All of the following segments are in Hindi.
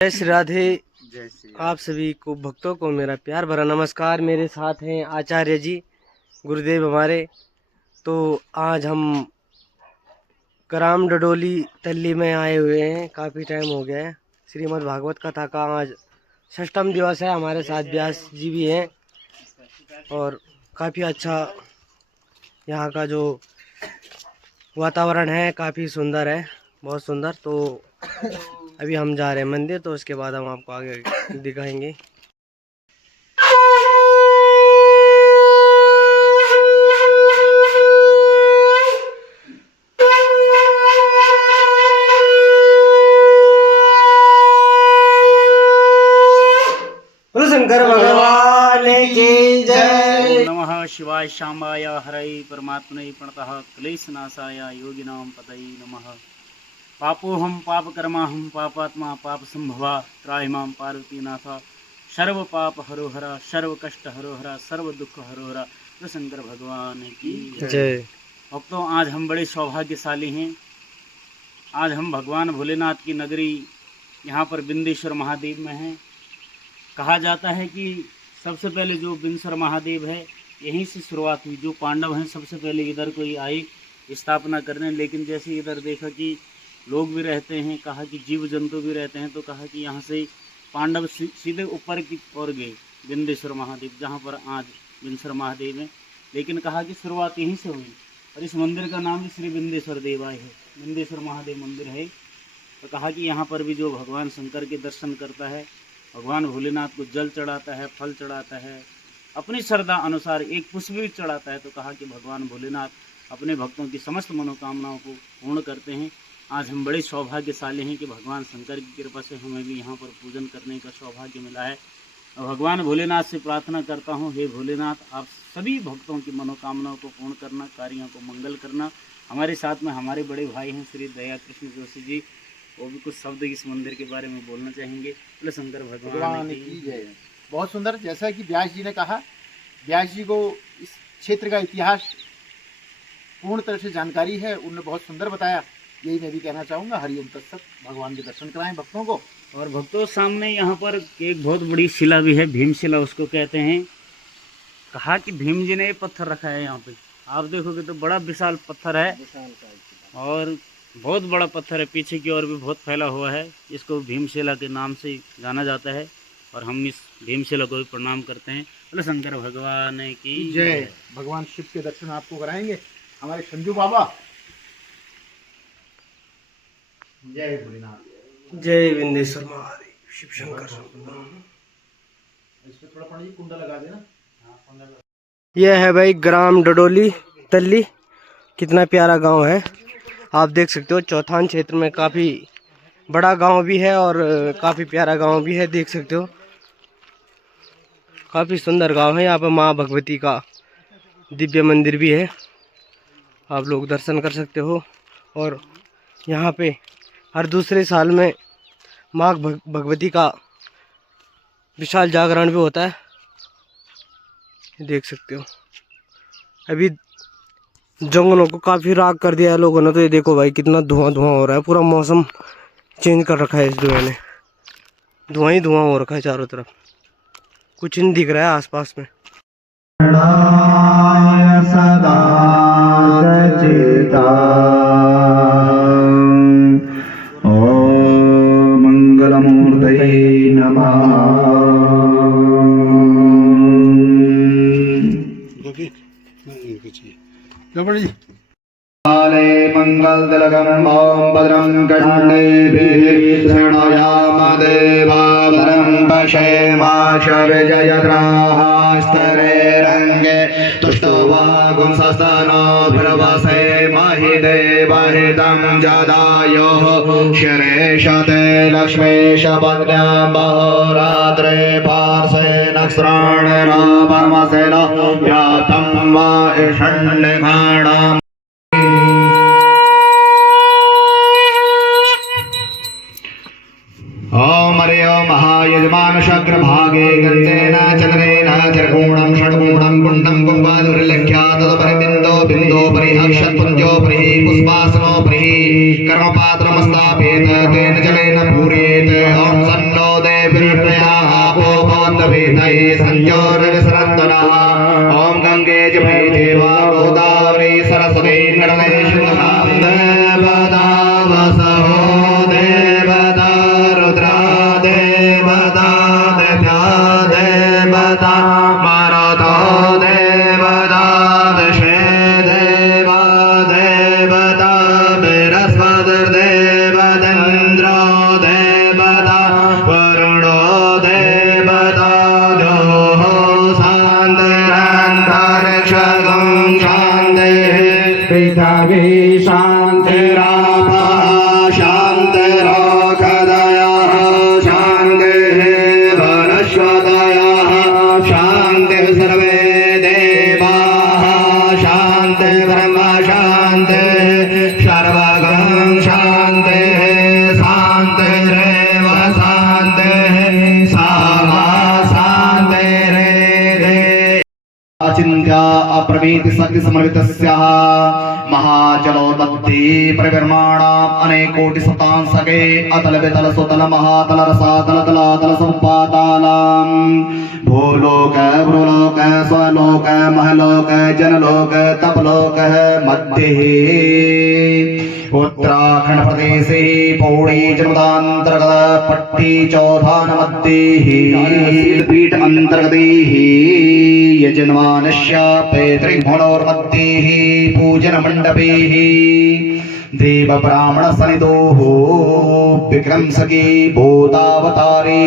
जय श्री राधे। जय श्री आप सभी को भक्तों को मेरा प्यार भरा नमस्कार। मेरे साथ हैं आचार्य जी, गुरुदेव हमारे। तो आज हम ग्राम डडोली तल्ली में आए हुए हैं। काफ़ी टाइम हो गया है। श्रीमद् भागवत कथा का आज षष्ठम दिवस है। हमारे साथ व्यास जी भी हैं और काफ़ी अच्छा यहाँ का जो वातावरण है काफ़ी सुंदर है, बहुत सुंदर। तो अभी हम जा रहे हैं मंदिर, तो उसके बाद हम आपको आगे दिखाएंगे। शंकर भगवान की जय। नमः शिवाय शाम्बाय हरै परमात्मने प्रणतः क्लेशनाशाय योगिनां पतये नमः। पापोऽहं पापकर्माहं पापात्मा पापसंभवा त्राहि मां पार्वतीनाथ। सर्व पाप हरो हर सर्व कष्ट हरो हर सर्व दुख हरो हर। तो शंकर भगवान की जय। भक्तों, आज हम बड़े सौभाग्यशाली हैं। आज हम भगवान भोलेनाथ की नगरी यहाँ पर बिंदेश्वर महादेव में हैं। कहा जाता है कि सबसे पहले जो बिंदेश्वर महादेव है यहीं से शुरुआत हुई। जो पांडव हैं सबसे पहले इधर को ही आए स्थापना करने, लेकिन जैसे इधर देखा कि लोग भी रहते हैं, कहा कि जीव जंतु भी रहते हैं, तो कहा कि यहाँ से पांडव सीधे ऊपर की ओर गए बिंदेश्वर महादेव, जहाँ पर आज बिंदेश्वर महादेव है। लेकिन कहा कि शुरुआत यहीं से हुई और इस मंदिर का नाम भी श्री बिंदेश्वर देवाय है, बिंदेश्वर महादेव मंदिर है। तो कहा कि यहाँ पर भी जो भगवान शंकर के दर्शन करता है, भगवान भोलेनाथ को जल चढ़ाता है, फल चढ़ाता है, अपनी श्रद्धा अनुसार एक पुष्प भी चढ़ाता है, तो कहा कि भगवान भोलेनाथ अपने भक्तों की समस्त मनोकामनाओं को पूर्ण करते हैं। आज हम बड़े सौभाग्यशाली हैं कि भगवान शंकर की कृपा से हमें भी यहाँ पर पूजन करने का सौभाग्य मिला है। और भगवान भोलेनाथ से प्रार्थना करता हूँ, हे भोलेनाथ, आप सभी भक्तों की मनोकामनाओं को पूर्ण करना, कार्यों को मंगल करना। हमारे साथ में हमारे बड़े भाई हैं श्री दया कृष्ण जोशी जी, वो भी कुछ शब्द इस मंदिर के बारे में बोलना चाहेंगे। बोले शंकर भगवान की जय। बहुत सुंदर। जैसा कि व्यास जी ने कहा, व्यास जी को इस क्षेत्र का इतिहास पूर्ण तरह से जानकारी है, उन्होंने बहुत सुंदर बताया। यही मैं भी कहना चाहूँगा। हरिओम तत्सत। भगवान के दर्शन कराएं भक्तों को। और भक्तों, सामने यहाँ पर एक बहुत बड़ी शिला भी है, भीमशिला उसको कहते हैं। कहा कि भीम जी ने ये पत्थर रखा है यहाँ पे, आप देखोगे तो बड़ा विशाल पत्थर है और बहुत बड़ा पत्थर है। पीछे की ओर भी बहुत फैला हुआ है। इसको भीमशिला के नाम से जाना जाता है और हम इस भीमशिला को भी प्रणाम करते हैं। बोले शंकर भगवान की जय। भगवान शिव के दर्शन आपको कराएंगे हमारे संजू बाबा। जय भोलेनाथ। जय बिंदेश्वर महादेव, शिव शंकर। इस पे थोड़ा पानी कुंडा लगा देना। यह है भाई ग्राम डडोली तल्ली। कितना प्यारा गांव है, आप देख सकते हो। चौथान क्षेत्र में काफ़ी बड़ा गांव भी है और काफ़ी प्यारा गांव भी है, देख सकते हो। काफ़ी सुंदर गांव है। यहाँ पर माँ भगवती का दिव्य मंदिर भी है, आप लोग दर्शन कर सकते हो। और यहाँ पे हर दूसरे साल में माँ भगवती का विशाल जागरण भी होता है, देख सकते हो। अभी जंगलों को काफ़ी राख कर दिया है लोगों ने, तो ये देखो भाई कितना धुआं धुआं हो रहा है। पूरा मौसम चेंज कर रखा है इस धुएं ने, धुआं ही धुआं हो रखा है चारों तरफ, कुछ नहीं दिख रहा है आसपास में। सदा ओम मंगलमूर्तये नमः। मंगल तिलकम ओम भद्रं कर्णेभिः शृणुयाम देवा भद्रं पश्येमाक्षविजयद्राः स्तरे रङ्गे तुष्टुवागुंसस्तनो भ्रवसे महि देवहितं जदायुः शिरेशते लक्ष्मीश पत्न्यां बहुरात्रे पार्श्वे नक्षत्राणिरापमसेन व्याप्तं वा ईषण्डिघाणाम्। ओम हरिओ महायजमान शक्रभागे गन्तेन चंद्रेण त्रिकोणं षड्कोणं कुण्डं कुम्भादुर्लख्यात् तदपरिबिन्दो बिन्दो परिहर्षत्पुञ्जो परिः पुष्पासनो परिः कर्मपात्रमस्तापेत तेन जलेन पूर्येत। ओम सन्न ये संज्ञोर्विसरन्तनः ॐ गंगे जमे देवा गोदावरी सरस्वती नर्मदे देवता वसहो देवता रुद्रा देवता देव्या देवता मारुतो देवता दशे देवा देवता बृहस्पतिर्देवतेन्द्रो देवता वरुणो देवता द्योः शान्तिरन्तरिक्षगं शान्तिः पृथिवी शान्तिरापः शान्तिरोषधयः शान्तिः वनस्पतयः शान्तिः सर्वे देवाः शान्तिर्ब्रह्म शान्तिः सर्वगं शान्तिः शान्तिरेव शान्तिः सामा शान्तिरेधे चिन्त्या अप्रमेति शक्ति समर्पितस्याः महाजलोन्मत्ते परिवर्माणाम् अनेकोटि शतांशके अतल वितल सुतल महातल रसातल तलातल संपातालाम् भूलोक भ्रूलोक स्वलोक महलोक जनलोक तपलोक मध्ये उत्तराखंड प्रदेशे पौड़ी जनपदांतर्गत पट्टी चौधान मध्ये पीठ अंतर्गते यजमानस्य पैतृक भवनोर्मध्ये पूजन मंडपे देव ब्राह्मण सनिधोः विक्रमसखी भूतावतारे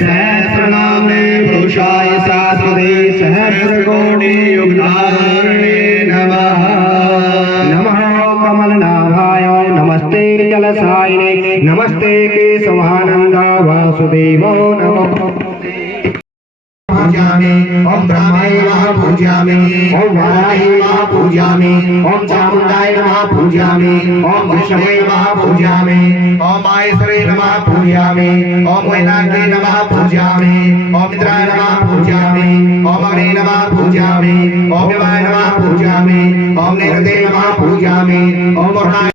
सहस्रनाम्ने पुरुषाय शाश्वते सहस्रकोटि युगधारिणे नमः। नमः कमलनाभाय नमस्ते जलसायिने नमस्ते केशवानंद वासुदेवो नमः। पूजामि ओम ब्रह्माय नमः पूजामि ओम वाराहि नमः पूजामि ओम चामुंडाय नमः पूजामि ओम विष्णवे नमः पूजामि ओम माहेश्वरे नमः पूजामि ओम वैनाग्रे नमः पूजामि ओम मित्राय नमः पूजामि ओम अग्ने नमः पूजामि ओम यमाय नमः पूजामि ओम निरते नमः पूजामि ओम वरुणाय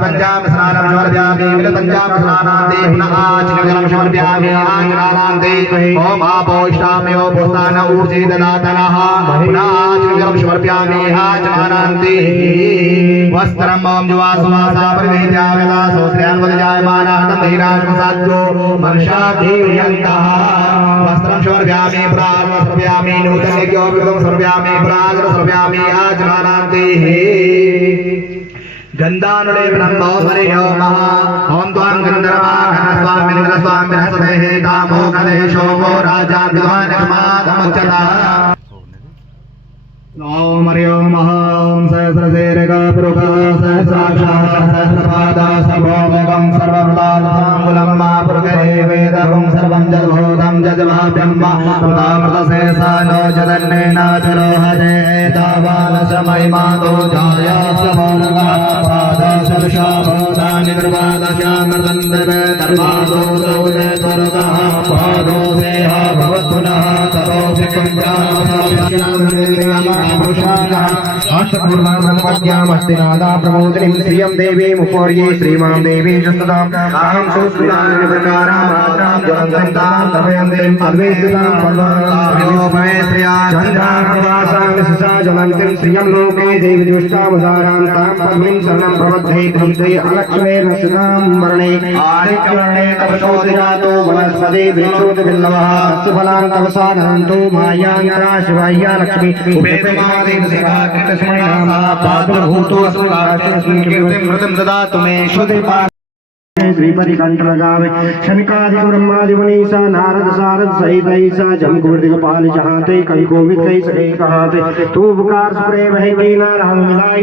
पंचाम स्नानं समर्पयामि पंचाम स्नानान्ते पुनः आचमनं समर्पयामि आचमनान्ते ओम आपोष्टामि ओम पुष्टान ऊर्जे ददातनः पुनः आचमनं समर्पयामि आचमनान्ते वस्त्रं ओम जुवासवासा परिवेद्यागता सोश्रयान्वद जायमानः तन्धीराजमसाद्यो मनुष्या देवयन्तः वस्त्रं समर्पयामि प्राणं समर्पयामि नूतनज्ञो विगतं समर्पयामि प्राणं समर्पयामि आचमनान्ते गंधानुले ब्रह्मोपरियो महा ओम त्वां गंधर्वाघन स्वामिन्द्र स्वामी हसदेः तामो गणेशो मो राजा विद्वान् क्षमादमुच्यता ओम हरियो महा ओम सहस्रशीर्ष पुरुष सहस्राक्ष सहस्रपाद सर्वोमेकं सर्वप्रदानमूलं महापुरुषे वेद सर्वं सर्वं जलभूतं जजमाभ्यं पुतामृतशेषा नो जदन्नेन चरोहते तावानशमयिमातो जाया समोरगा पादशर्षाभूतानि निर्वादशामृतन्दवे धर्मादो सौदे स्वर्गः पादो सेह भवत्पुनः ततोऽपि अष्टपूर्वामस्तिनादा प्रमोदिनीं श्रियं देवीमुपोर्ये श्रीमां देवी शस्तदां अहं सुस्मितानि प्रकारामात्रां ज्वलन्तां तपयन्तीं पद्मेश्रितां पद्मोपमे श्रिया चन्द्राप्रवासां विशसा ज्वलन्तीं श्रियं लोके देवी दुष्टावतारां तां पद्मीं शरणं प्रबद्धे कृते अलक्ष्मेण सुतां वर्णे आदित्यवर्णे तपसोदिरातो वनस्पति वृक्षोद्भिल्लवः सुफलान् तपसानन्तो मायान्तरा शिवाह्या लक्ष्मी उपेतमादेव शिवा कृतस्मरणा पादभूतो अस्मदास्मि कीर्तिं मृतं ददातु मे श्रुतिपा श्रीपति कंठ लगावे शनकादि ब्रह्मादि मुनीसा नारद सारद सहित ऐसा जमकुर्द कपाल जहाते कल गोविंद कई सके कहाते तू उपकार सुरे वह कीना राम मिलाई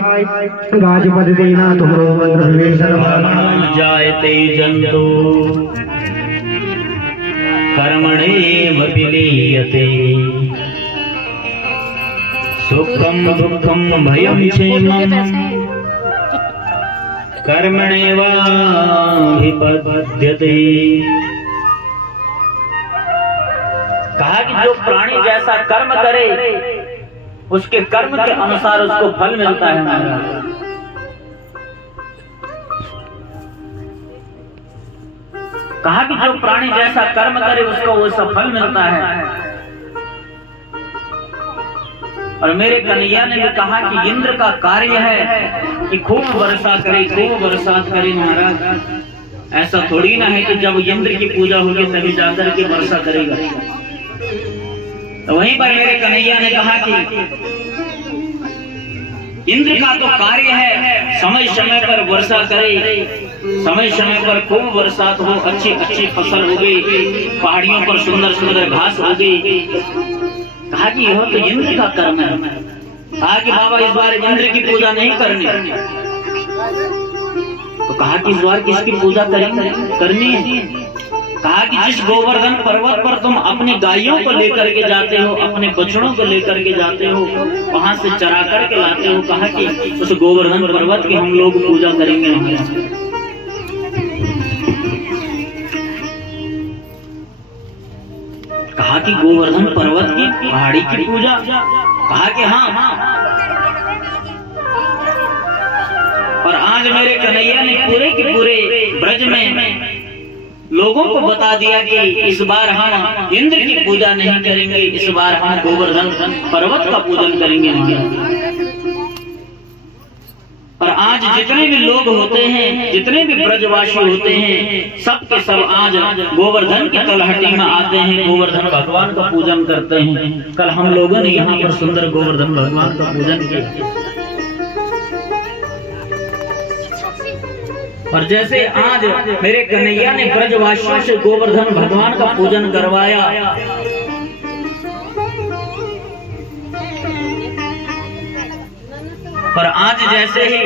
गाजपद देना तुमरो मंत्र में सर्वमान जायते जंतु कर्मणेव विलीयते सुखम दुःखम भयं क्षेमं कर्मणेवाभिपद्यते। कहा कि जो प्राणी जैसा कर्म करे उसके कर्म के अनुसार उसको फल मिलता है महाराज। कहा कि जो प्राणी जैसा कर्म करे उसको वैसा फल मिलता है। और मेरे कन्हैया ने भी कहा कि इंद्र का कार्य है कि खूब वर्षा करे, खूब बरसात करे महाराज। ऐसा थोड़ी ना है कि जब इंद्र की पूजा होगी तभी जाकर के वर्षा करेगा। तो वहीं पर मेरे कन्हैया ने कहा कि इंद्र का तो कार्य है समय समय पर वर्षा करे, समय समय पर खूब बरसात हो, अच्छी अच्छी फसल होगी, पहाड़ियों पर सुंदर सुंदर घास होगी। कहा कि यह तो इंद्र का कर्म है। कहा कि बाबा इस बार इंद्र की पूजा नहीं करनी। तो कहा कि इस बार किसकी पूजा करनी है? कहा कि जिस गोवर्धन पर्वत पर तुम अपनी गायों को लेकर के जाते हो, अपने बछड़ों को लेकर के जाते हो, वहां से चरा करके लाते हो, कहा कि उस गोवर्धन पर्वत की हम लोग पूजा करेंगे। कहा कि गोवर्धन पर्वत की पहाड़ी की पूजा? कहा कि हाँ। और आज मेरे कन्हैया ने पूरे के पूरे ब्रज में लोगों को बता दिया कि इस बार हम इंद्र की पूजा नहीं करेंगे, इस बार हम गोवर्धन पर्वत का पूजन करेंगे। और आज जितने भी लोग होते हैं, जितने भी ब्रजवासी होते हैं, सब के सब आज गोवर्धन की तलहटी में आते हैं, गोवर्धन भगवान का पूजन करते हैं। कल हम लोगों ने यहाँ पर सुंदर गोवर्धन भगवान का पूजन किया। और जैसे आज मेरे कन्हैया ने ब्रजवासियों से गोवर्धन भगवान का पूजन करवाया, पर आज जैसे ही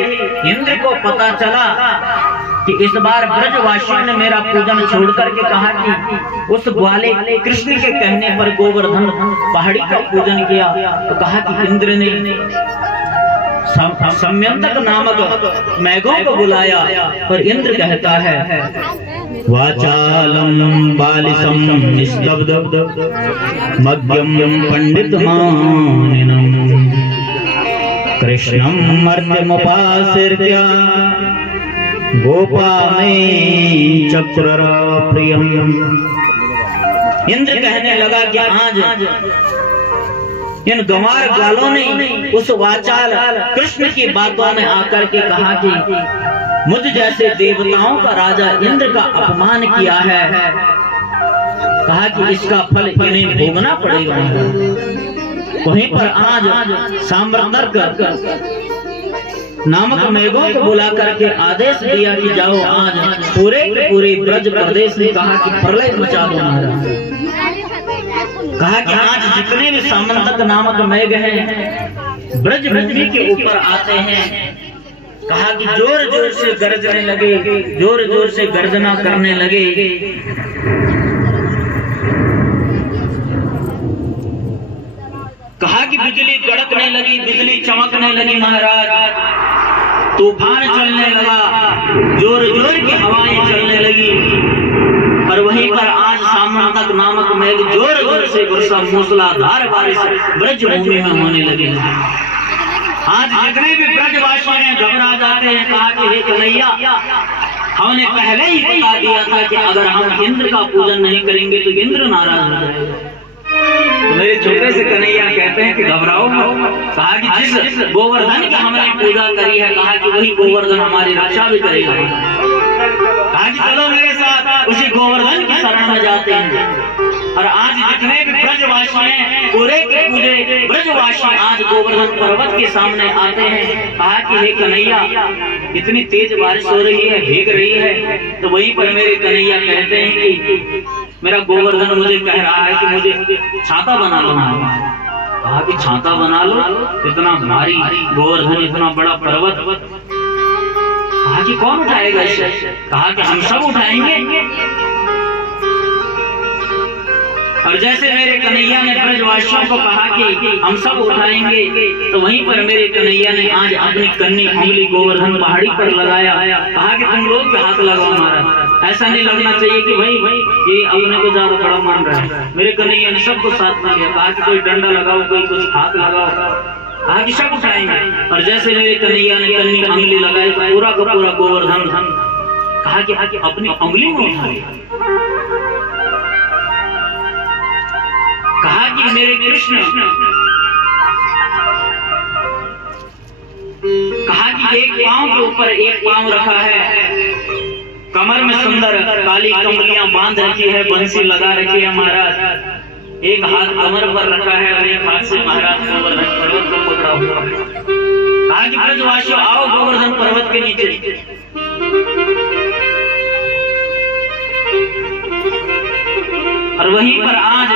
इंद्र को पता चला कि इस बार ब्रजवासियों ने मेरा पूजन छोड़ करके कहा कि उस ग्वाले कृष्ण के कहने पर गोवर्धन पहाड़ी का पूजन किया, तो कहा कि इंद्र ने सम्यंतक नामक मेघों को बुलाया। पर इंद्र कहता है वाचालम बालिसम निस्तब्धं मध्यम पंडितमानिनम् कृष्णं मर्त्यमुपाश्रित्य गोपा में चक्र प्रियम। इंद्र कहने लगा कि आज इन गंवार ग्वालों ने उस वाचाल कृष्ण की बातों में आकर के कहा कि मुझ जैसे देवताओं का राजा इंद्र का अपमान किया है। कहा कि इसका फल इन्हें भोगना पड़ेगा। वहीं पर आज साम्राज्ञ नामक मेघों को बुला करके आदेश दिया कि जाओ आज पूरे के पूरे ब्रज प्रदेश में कहा कि प्रलय मचा दो महाराज। कहा कि आज जितने भी सामंतक नामक मेघ हैं ब्रज भूमि के ऊपर आते हैं, कहा कि जोर जोर से गरजने लगे, जोर जोर से गर्जना करने लगे। कहा कि बिजली कड़कने लगी, बिजली चमकने लगी महाराज, तूफान चलने लगा, जोर जोर की हवाएं चलने लगी। और वहीं पर आज सामंतक नामक मेघ जोर जोर से वर्षा मूसलाधार बारिश ब्रजभूमि में होने लगी। आज जितने भी ब्रजवासी हैं घबरा जाते हैं, कहा कि हे कन्हैया, हमने पहले ही बता दिया था कि अगर हम इंद्र का पूजन नहीं करेंगे तो इंद्र नाराज हो जाएगा। तो मेरे छोटे से कन्हैया कहते हैं कि घबराओ मत। कहा कि जिस गोवर्धन की हमने पूजा करी है, कहा कि वही गोवर्धन हमारी रक्षा भी करेगा। कहा कि चलो मेरे साथ उसी गोवर्धन की शरण में जाते हैं। और आज जितने भी ब्रजवासी हैं, पूरे के पूरे ब्रजवासी आज गोवर्धन पर्वत के सामने आते हैं। कहा कि हे कन्हैया, इतनी तेज बारिश हो रही है, भीग रही है। तो वहीं पर मेरे कन्हैया कहते हैं कि मेरा गोवर्धन मुझे कह रहा है कि मुझे छाता बना लो। कहा कि छाता बना लो, इतना भारी गोवर्धन, इतना बड़ा पर्वत। कहा कि कौन उठाएगा इसे? कहा कि हम सब उठाएंगे। और जैसे मेरे कन्हैया ने ब्रजवासियों को कहा कि हम सब उठाएंगे, तो वहीं पर मेरे कन्हैया ने आज अपनी कन्नी उंगली गोवर्धन पहाड़ी पर लगाया। कहा कि तुम लोग हाथ लगाओ महाराज, ऐसा नहीं लगना चाहिए कि भाई ये अपने को ज्यादा बड़ा मान रहा है। मेरे कन्हैया ने सबको साथ में लिया। कहा कि कोई डंडा लगाओ, कोई कुछ हाथ लगाओ। कहा कि सब उठाएंगे। और जैसे मेरे कन्हैया ने कन्नी उंगली लगाई, पूरा का पूरा गोवर्धन कहा कि अपनी उंगली में उठाए। कहा कि मेरे कृष्ण, कहा कि एक पांव के ऊपर एक पांव रखा है, कमर में सुंदर काली कंबलियां बांध रखी है, बंसी लगा रखी है महाराज। एक हाथ कमर पर रखा है और एक हाथ से महाराज गोवर्धन पर्वत को पकड़ा हुआ है। कहा कि ब्रजवासियों आओ गोवर्धन पर्वत के नीचे। और वहीं पर आज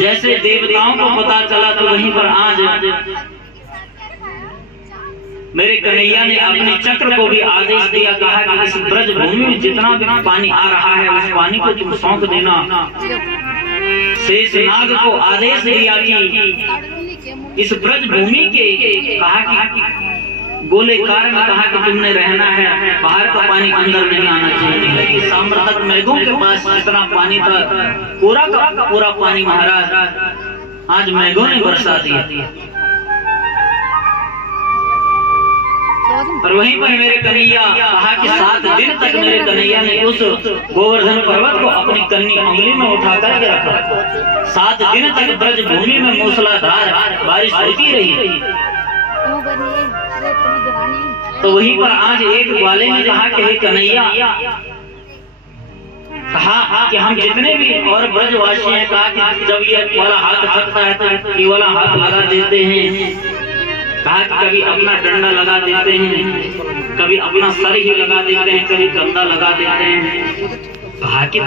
जैसे देवताओं को पता चला, तो वहीं पर आज मेरे कन्हैया ने अपने चक्र को भी आदेश दिया। कहा कि इस ब्रजभूमि में जितना भी पानी आ रहा है, उस पानी को तुम सौंप देना। शेष नाग को आदेश दिया कि इस ब्रजभूमि के, कहा कि गोलेकार में, कहा कि तुमने रहना है, बाहर का पानी अंदर नहीं आना चाहिए। साम्राज्य मेघों के पास जितना पानी था, पूरा का पूरा पानी महाराज आज मेघों ने बरसा दिया। और वहीं पर मेरे कन्हैया, कहा कि 7 दिन तक मेरे कन्हैया ने उस गोवर्धन पर्वत को अपनी कन्नी उंगली में उठा करके रखा। 7 दिन तक ब्रजभूमि में मूसलाधार बारिश होती रही। तो वहीं पर आज एक ग्वाले ने कहा कि हे कन्हैया, कहा कि हम जितने भी और ब्रजवासी हैं, कहा कि जब ये वाला हाथ थकता है तो ये वाला हाथ लगा देते हैं। कहा कि कभी अपना डंडा लगा देते हैं, कभी अपना सर ही लगा देते हैं, कभी कंधा लगा देते हैं। कहा कि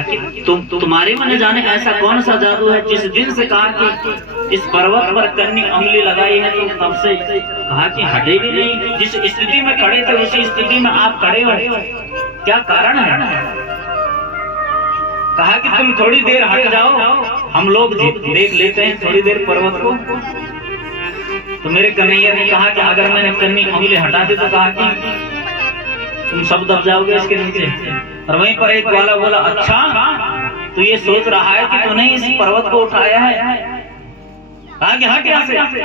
तुम्हारे मन जाने ऐसा कौन सा जादू है, जिस दिन से कहा कि इस पर्वत पर कन्नी उंगली लगाई है तो तब से कहा कि हटे भी नहीं। जिस स्थिति में खड़े थे उसी स्थिति में आप खड़े हो, क्या कारण है? कहा कि तुम थोड़ी देर हट जाओ, हम लोग देख लेते हैं थोड़ी देर पर्वत को। तो मेरे कन्हैया ने कहा कि अगर मैंने कन्नी उंगली हटा दी तो कहा कि तुम सब दब जाओगे इसके नीचे। और वहीं पर एक वाला बोला, अच्छा तो ये सोच रहा है कि तूने इस पर्वत को उठाया है? कहा कि हट यहाँ से।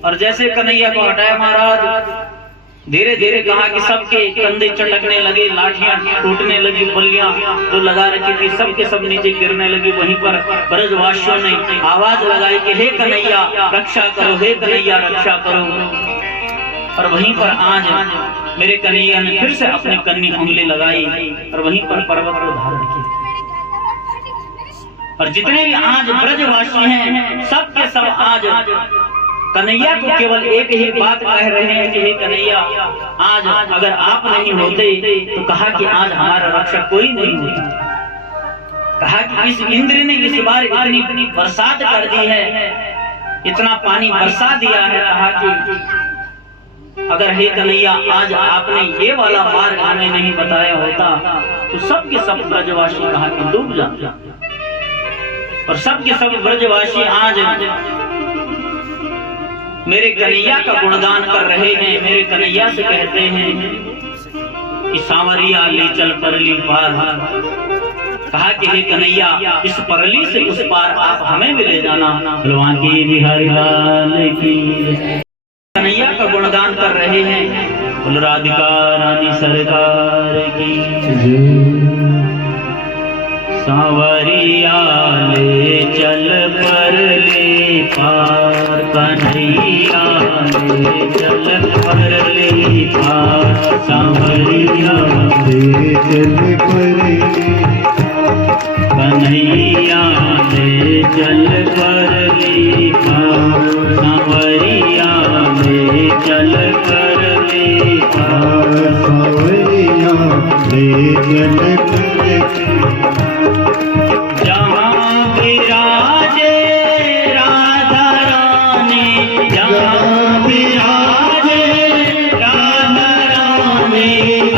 और जैसे कन्हैया को हटाया महाराज, धीरे धीरे कहा कि सबके कंधे चटकने लगे, लाठियां टूटने लगी, बल्लियां जो लगा रखी थी सबके सब नीचे गिरने लगी। वहीं पर ब्रजवासियों ने आवाज लगाई कि हे कन्हैया रक्षा करो, हे कन्हैया रक्षा करो। और वहीं पर आज मेरे कन्हैया ने फिर से अपनी कन्नी उंगली लगाई और वहीं पर पर्वत को धार रखी। और जितने भी आज ब्रजवासी हैं, सब के सब आज कन्हैया को केवल एक ही बात कह रहे हैं कि हे कन्हैया, आज अगर आप नहीं होते तो कहा कि आज हमारा रक्षा कोई नहीं होता। कहा कि इस इंद्र ने इस बार इतनी बरसात कर दी है, इतना पानी बरसा दिया है। कहा कि अगर हे कन्हैया आज आपने ये वाला मार्ग हमें नहीं बताया होता तो सब के सब ब्रजवासी कहा कि डूब जाते। और सब के सब ब्रजवासी आज मेरे कन्हैया का गुणगान कर रहे हैं। मेरे कन्हैया से कहते हैं कि सांवरिया ले चल परली पार। कहा कि हे कन्हैया, इस परली से उस पार आप हमें भी ले जाना। भगवान की बिहारी लाल की। कन्हैया का गुणगान कर रहे हैं। बोल राधिका रानी सरकार की। सांवरिया ले चल परली पार, कन्हैया ले चल परली पार, सांवरिया ले चल परली, कन्हैया ले चल परली पार, सांवरिया ले चल परली पार, सांवरिया ले चल परली। जहाँ विराजे राधा रानी, जहाँ विराजे राधा रानी,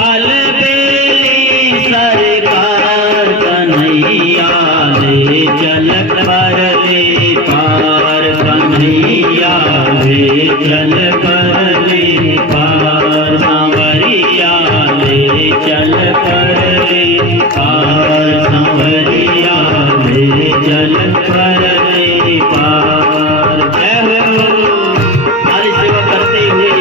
अलबेली सरकार, कन्हैया ले चल परली पार, कन्हैया ले चल परली पार, सांवरिया ले चल परली पार, सांवरिया ले चल परली पार। जय हो हमारी सेवा करते हुए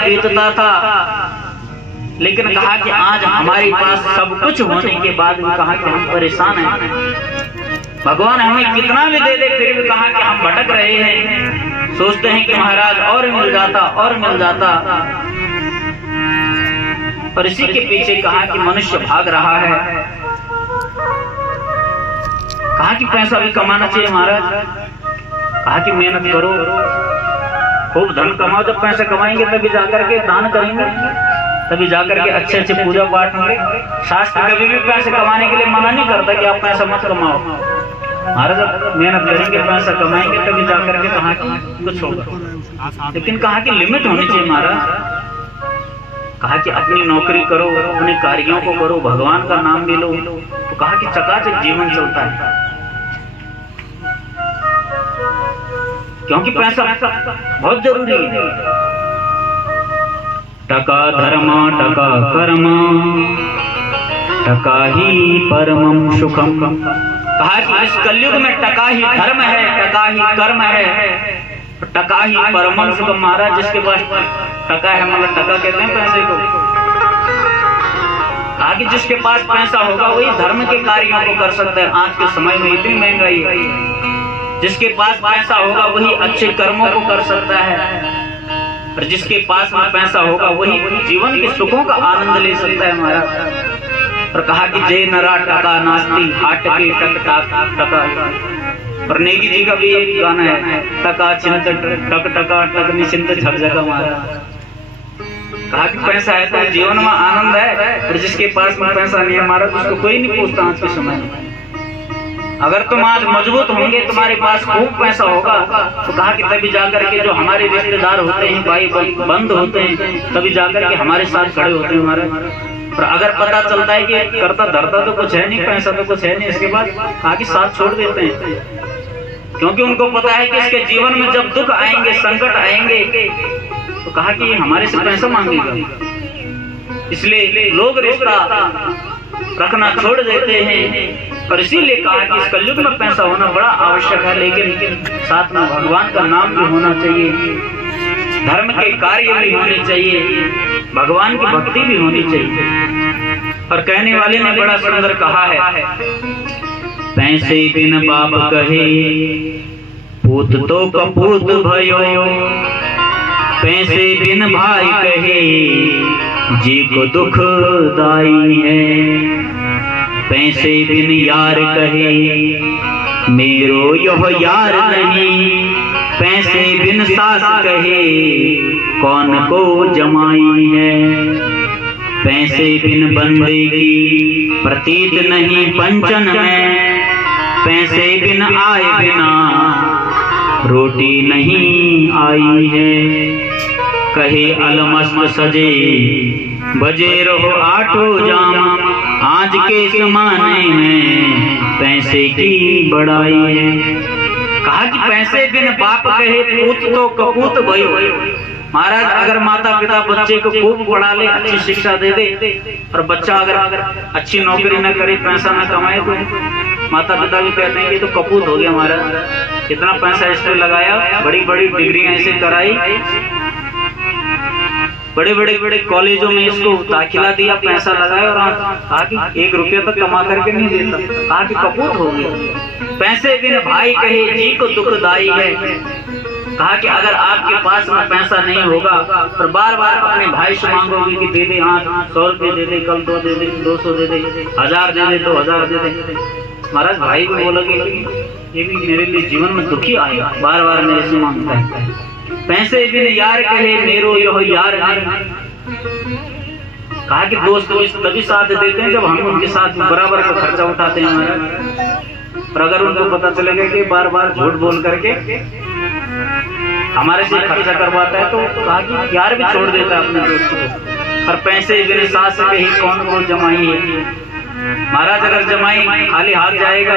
बीतता था, लेकिन कहा कि आज हमारे पास सब कुछ होने के बाद भी कहा कि हम परेशान हैं। भगवान हमें कितना भी दे दे फिर भी कहा कि हम भटक रहे हैं। सोचते हैं कि महाराज और मिल जाता और मिल जाता, पर इसी के पीछे कहा कि मनुष्य भाग रहा है। कहा कि पैसा भी कमाना चाहिए महाराज। कहा कि मेहनत करो, खूब धन कमाओ। जब पैसे कमाएंगे तभी जाकर के दान करेंगे, तभी जाकर के अच्छे अच्छे पूजा पाठ होंगे। शास्त्र कभी भी पैसे कमाने के लिए मना नहीं करता कि आप पैसा मत कमाओ। महाराज मेहनत करेंगे, पैसा कमाएंगे, तभी जाकर के कहा कि कुछ होगा। लेकिन कहा कि लिमिट होनी चाहिए महाराज। कहा कि अपनी नौकरी करो, अपने कार्यों को करो, भगवान का नाम भी लो। तो कहा कि चकाचक जीवन चलता है, क्योंकि पैसा बहुत जरूरी है। टका धर्म टका कर्म, टका ही परमम सुखम। कहा कि इस कलयुग में टका ही धर्म है, टका ही कर्म है, टका ही परमम सुखम। महाराज जिसके पास टका है, मतलब टका कहते हैं पैसे को। कहा कि जिसके पास पैसा होगा वही धर्म के कार्यों को कर सकता है। आज के समय में इतनी महंगाई है, जिसके पास पैसा होगा वही अच्छे कर्मों को कर सकता है, और जिसके पास में पैसा होगा वही जीवन के सुखों का आनंद ले सकता है महाराज। और कहा कि जय नरा टका नास्ती हाट के टक टका। और नेगी जी का भी एक गाना है, टका चिंत टक टका टक निश्चिंत झक झका महाराज। कहा कि पैसा है तो जीवन में आनंद है, और जिसके पास में पैसा नहीं है महाराज उसको कोई नहीं पूछता आज के समय में। अगर तुम आज मजबूत होंगे, तुम्हारे पास खूब पैसा होगा, तो कहा कि तभी जाकर के जो हमारे रिश्तेदार होते हैं, भाई बंद होते हैं, तभी जाकर के हमारे साथ खड़े होते हैं हमारे। और अगर पता चलता है कि करता धरता तो कुछ है नहीं, पैसा तो कुछ है नहीं, इसके बाद कहा कि साथ छोड़ देते हैं, क्योंकि उनको पता है कि इसके जीवन में जब दुख आएंगे, संकट आएंगे, तो कहा कि हमारे से पैसा मांगेगा। इसलिए लोग रिश्ता रखना छोड़ देते हैं। और इसीलिए कहा कि इस कलयुग में पैसा होना बड़ा आवश्यक है, लेकिन साथ में भगवान का नाम भी होना चाहिए, धर्म के कार्य भी होने चाहिए, भगवान की भक्ति भी होनी चाहिए। और कहने वाले ने बड़ा सुंदर कहा है, पैसे बिन बाप कहे पूत तो कपूत भयो, पैसे बिन भाई कहे जी को दुखदाई है, पैसे बिन यार कहे मेरो यह यार नहीं, पैसे बिन सास कहे कौन को जमाई है। पैसे बिन बंदे की प्रतीत नहीं पंचन में। पैसे बिन आए बिना रोटी नहीं आई है। कहे अलमस्त सजे बजे रहो आठों जाम। आज के जमाने में पैसे की बड़ाई है। कहा कि पैसे बिन बाप कहे पूत तो कपूत भयो। महाराज अगर माता पिता बच्चे को खूब पढ़ा ले, अच्छी शिक्षा दे दे, और बच्चा अगर अच्छी नौकरी न करे, पैसा न कमाए, तो माता पिता भी कहते हैं कि तो कपूत हो गया महाराज। इतना पैसा इसने लगाया, बड़ी बड़ी डिग्रियां इसे कराई, बड़े बड़े कॉलेजों में इसको दाखिला दिया, पैसा लगाया, और कहा कि 1 रुपया तक कमा करके नहीं देता। कहा कि कपूत हो गया। पैसे बिन भाई कहे जी को दुखदाई है। कहा कि अगर आपके पास में पैसा नहीं होगा और बार बार अपने भाई से मांगोगे कि दे दे, आज 100 रुपये दे दे, कल 2 दे दे, 200 दे दे, 1000 दे दे, 2000 दे दे, महाराज भाई भी बोलोगे कि ये भी मेरे लिए जीवन में दुखी आएगा, बार बार मेरे से मांगता है। पैसे बिन यार कहे मेरो यह यार नहीं। कहा कि दोस्त तभी साथ देते हैं जब हम उनके साथ बराबर का खर्चा उठाते हैं महाराज। और अगर उनको पता चलेगा कि बार बार झूठ बोल करके हमारे से खर्चा करवाता है, तो कहा कि यार भी छोड़ देता है अपने दोस्त को। और पैसे बिन सास कही कौन को जमाई है। महाराज अगर जमाई खाली हाथ जाएगा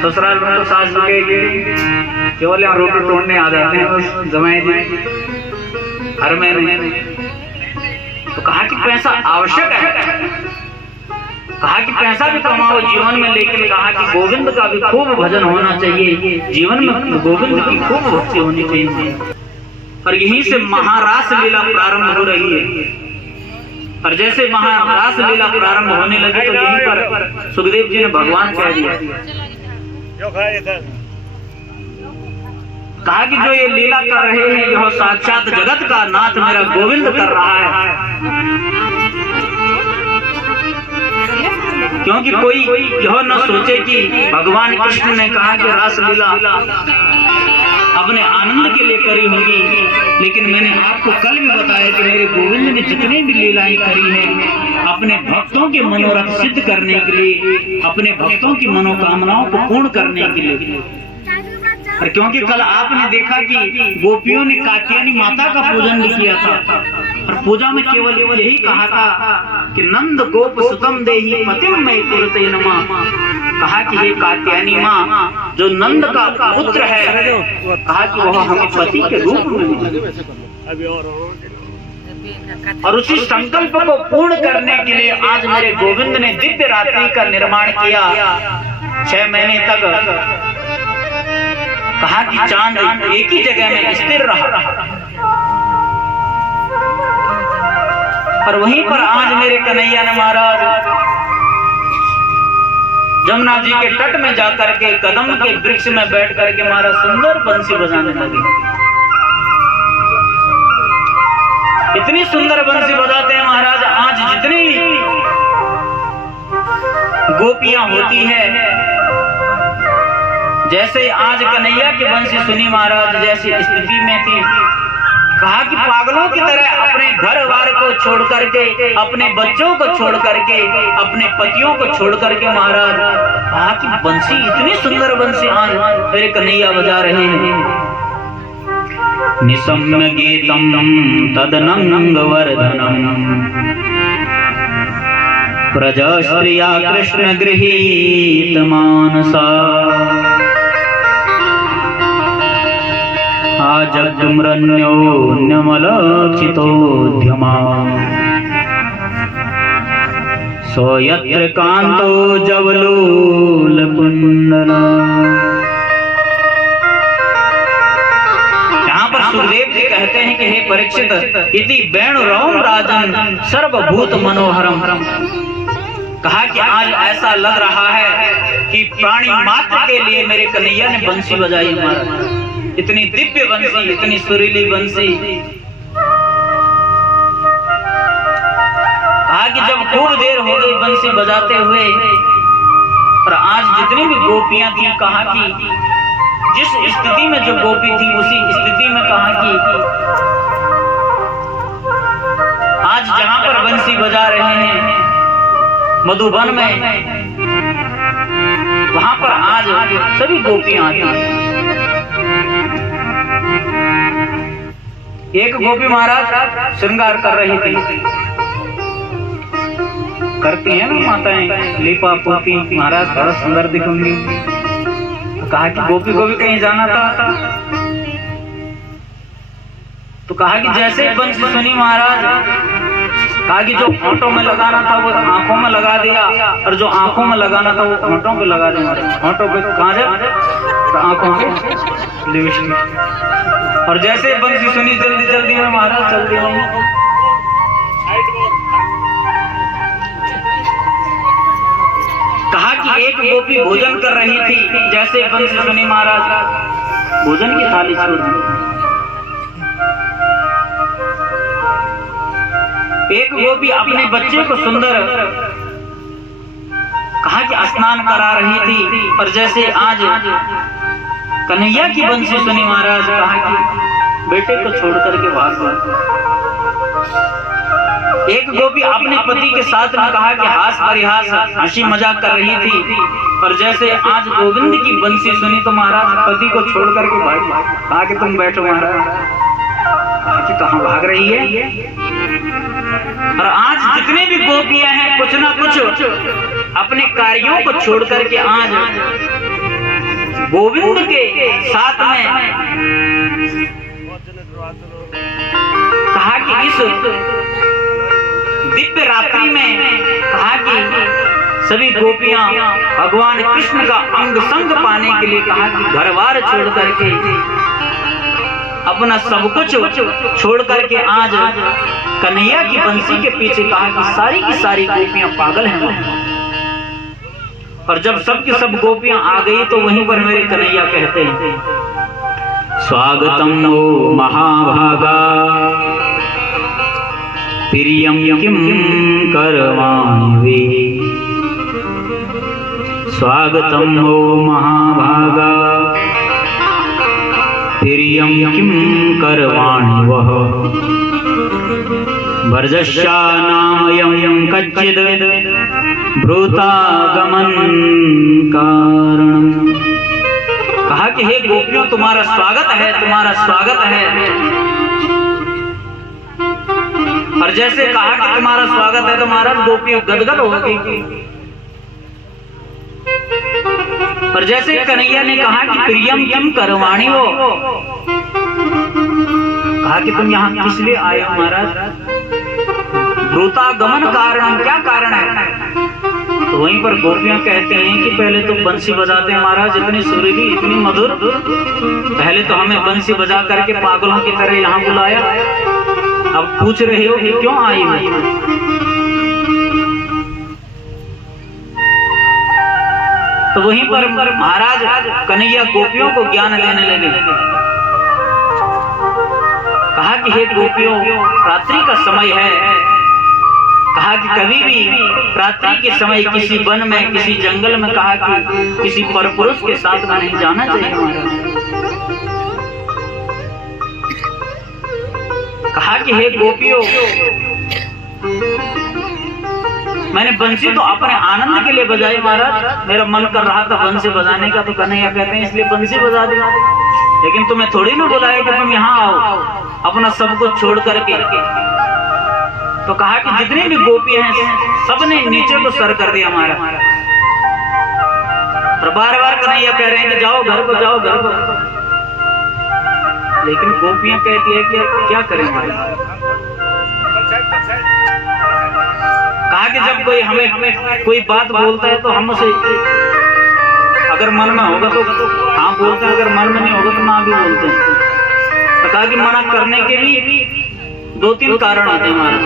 ससुराल में, तो सास कहेगी केवल यहाँ रोटी तोड़ने आ जाते हैं बस जमाई जी, हर महीने। तो कहा कि पैसा आवश्यक है। कहा कि पैसा भी कमाओ जीवन में, लेकिन कहा कि गोविंद का भी खूब भजन होना चाहिए जीवन में, गोविंद की खूब भक्ति होनी चाहिए। और यहीं से महारास लीला प्रारंभ हो रही है। और जैसे महारास लीला प्रारंभ होने लगी तो यहीं पर सुखदेव जी ने भगवान कह दिया। कहा कि जो ये लीला कर रहे हैं यह साक्षात जगत का नाथ मेरा गोविंद कर रहा है। क्योंकि कोई यह न सोचे कि भगवान कृष्ण ने कहा कि रास लीला अपने आनंद के लिए करी होगी, लेकिन मैंने आपको कल भी बताया कि मेरे गोविंद ने जितने भी लीलाएं करी हैं अपने भक्तों के मनोरथ सिद्ध करने के लिए, अपने भक्तों की मनोकामनाओं को पूर्ण करने के लिए। और क्योंकि कल आपने देखा कि गोपियों ने कात्यायनी माता का पूजन भी किया था, और पूजा में केवल यही कहा था कि नंद गोप सुतम देहि पतिम मयि कुरुते नमः। कहा कि ये कात्यायनी माँ जो नंद का पुत्र है, कहा कि वह हमें पति के रूप में मिले। और उसी संकल्प को पूर्ण करने के लिए आज मेरे गोविंद ने दिव्य रात्रि का निर्माण किया। 6 महीने तक कहा कि चांद एक ही जगह में स्थिर रहा, और वहीं पर आज मेरे कन्हैया ने महाराज जमुना जी के तट में जाकर के कदम के वृक्ष में बैठ करके महाराज सुंदर बंसी बजाने लगे। इतनी सुंदर बंसी बजाते हैं महाराज। आज जितनी गोपियां होती है, जैसे आज कन्हैया की बंसी सुनी महाराज जैसी स्थिति में थी, कहा कि पागलों की तरह अपने घर वार को छोड़ करके, अपने बच्चों को छोड़ करके, अपने पतियों को छोड़ करके महाराज कहा कि बंसी, इतनी सुंदर बंसी आज मेरे कन्हैया बजा रहे हैं। निसम्य गीतम तदनंग वर्धनम प्रजा स्त्रिया कृष्ण गृहीत मानसा आजग्मरण्योन्यमलक्षितोद्यमा सो यत्र कांतो जवलोलकुंडला। यहाँ पर सुखदेव जी कहते हैं कि हे परीक्षित, इति वेणुरवं राजन सर्वभूत मनोहरम। कहा कि आज ऐसा लग रहा है कि प्राणी मात्र के लिए मेरे कन्हैया ने बंसी बजाई महाराज। इतनी दिव्य बंसी, इतनी सुरीली बंसी। कहा कि जब खूब देर हो गई बंसी बजाते हुए, और आज जितनी भी गोपियां थी, कहा कि जिस स्थिति में जो गोपी थी उसी स्थिति में कहा कि आज जहां पर बंसी बजा रहे हैं मधुबन में, वहां पर आज सभी गोपियां आती हैं। एक गोपी महाराज श्रृंगार कर रही थी, करती हैं ना माताएं लीपा पोती, महाराज बड़ा सुंदर दिखूंगी। तो कहा कि गोपी को भी कहीं जाना था, तो कहा कि जैसे बंसी सुनी महाराज, कहा कि जो होंठों में लगाना था वो आंखों में लगा दिया, और जो आंखों में लगाना था वो होंठों पे लगा दिया। होंठों पे काजल तो आंखों पे लिपस्टिक, और जैसे बंसी सुनी जल्दी जल्दी में महाराज चल दिया। कहा कि एक गोपी भोजन कर रही थी, जैसे बंसी सुनी महाराज भोजन की थाली छोड़ दी। एक गोपी अपने बच्चे को सुंदर कहा कि स्नान करा रही थी, और जैसे आज कन्हैया की बंसी सुनी महाराज, कहा कि बेटे को छोड़ करके भाग गए। एक गोपी अपने पति के साथ में कहा कि हास परिहास हंसी मजाक कर रही थी, और जैसे आज गोविंद की बंसी सुनी तो महाराज पति को छोड़ करके भाग। कहा कि तुम बैठो महाराज। कहा कि कहाँ भाग रही है? और आज जितने भी गोपियां हैं कुछ ना कुछ अपने कार्यों को छोड़ करके आज गोविंद के साथ में, कहा कि इस दिव्य रात्रि में, कहा कि सभी गोपियां भगवान कृष्ण का अंग संग पाने के लिए, कहा कि घरवार छोड़ करके अपना सब कुछ छोड़ करके आज कन्हैया की बंसी के पीछे, कहा कि सारी की सारी गोपियां पागल हैं। और जब सब की सब गोपियां आ गई तो वहीं पर मेरे कन्हैया कहते हैं, स्वागतम नो महाभागा प्रियम किम करवाणि वे, स्वागतम नो महाभागा प्रियम किम करवाणि वह, वर्जस्या नामयं कच्चिद भ्रूतागमन कारणम। कहा कि हे गोपियों तुम्हारा स्वागत है, तुम्हारा स्वागत है। और जैसे कहा कि तुम्हारा स्वागत है तो महाराज गोपी गदगद हो गई। और जैसे कन्हैया ने कहा कि प्रियम किम करवाणी हो, कहा कि तुम यहाँ किस लिए आए हो महाराज? भ्रूतागमन कारण, क्या कारण है? तो वहीं पर गोपियां कहते हैं कि पहले तो बंसी बजाते हैं महाराज, इतनी सुरीली इतनी मधुर, पहले तो हमें बंसी बजा करके पागलों की तरह यहाँ बुलाया, अब पूछ रहे हो कि क्यों आई मैं? तो वहीं पर महाराज कन्हैया गोपियों को ज्ञान लेने लगे। कहा कि हे गोपियों रात्रि का समय है, कहा कि कभी भी रात्रि के समय किसी वन में किसी जंगल में, कहा कि किसी परपुरुष के साथ में नहीं जाना चाहिए महाराज। कहा कि हे गोपियों मैंने बंसी तो अपने आनंद के लिए बजाई महाराज, मेरा मन कर रहा था बंसी बजाने का, तो कन्हैया कहते हैं इसलिए बंसी बजा दी, लेकिन तुम्हें थोड़ी ना बुलाया कि तुम यहाँ आओ अपना सब कुछ छोड़ करके। तो कहा कि जितने भी गोपियां हैं सबने नीचे को सर कर दिया हमारा, और बार बार कन्हैया कह रहे हैं कि जाओ घर को, जाओ घर को, लेकिन गोपियां कहती है कि क्या करें हमारे। कहा कि जब कोई हमें कोई बात बोलता है तो हम उसे अगर मन में होगा तो हाँ बोलते हैं, अगर मन में नहीं होगा तो ना भी बोलते हैं। तो कहा कि मना करने के भी 2-3 कारण होते हैं हमारे।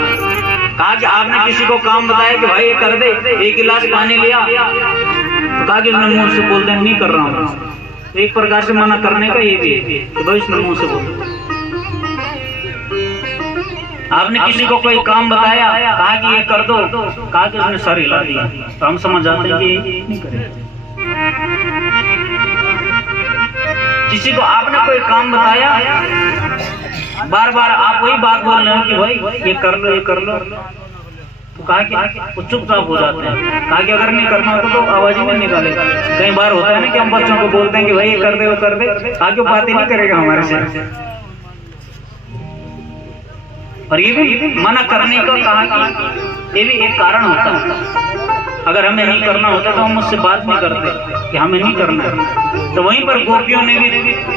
कहा कि आपने किसी को काम बताया कि भाई ये कर दे, 1 गिलास पानी लिया, तो कहा कि उसने मुंह से बोलते हैं नहीं कर रहा हूँ। एक प्रकार से मना करने का ये भी है कि भाई उसने मुंह से बोल। आपने किसी को कोई काम बताया, कहा कि ये कर दो, कहा कि उसने सर हिला दिया, तो हम समझ जाते हैं कि ये नहीं करें। किसी को आपने कोई काम बताया, बार बार आप वही बात बोल रहे हो कि भाई ये कर लो ये कर लो, तो कहा कि वो चुपचाप हो जाते हैं। कहा कि अगर नहीं करना होता तो आवाज ही नहीं निकालेगा। कई बार होता है ना कि हम बच्चों को बोलते हैं कि भाई ये कर दे वो कर दे, आगे बात ही नहीं करेगा हमारे से। और ये भी मना करने का कहा कि ये भी एक कारण होता है। अगर हमें नहीं करना होता तो हम मुझसे बात नहीं करते कि हमें नहीं करना है। तो वहीं पर गोपियों ने भी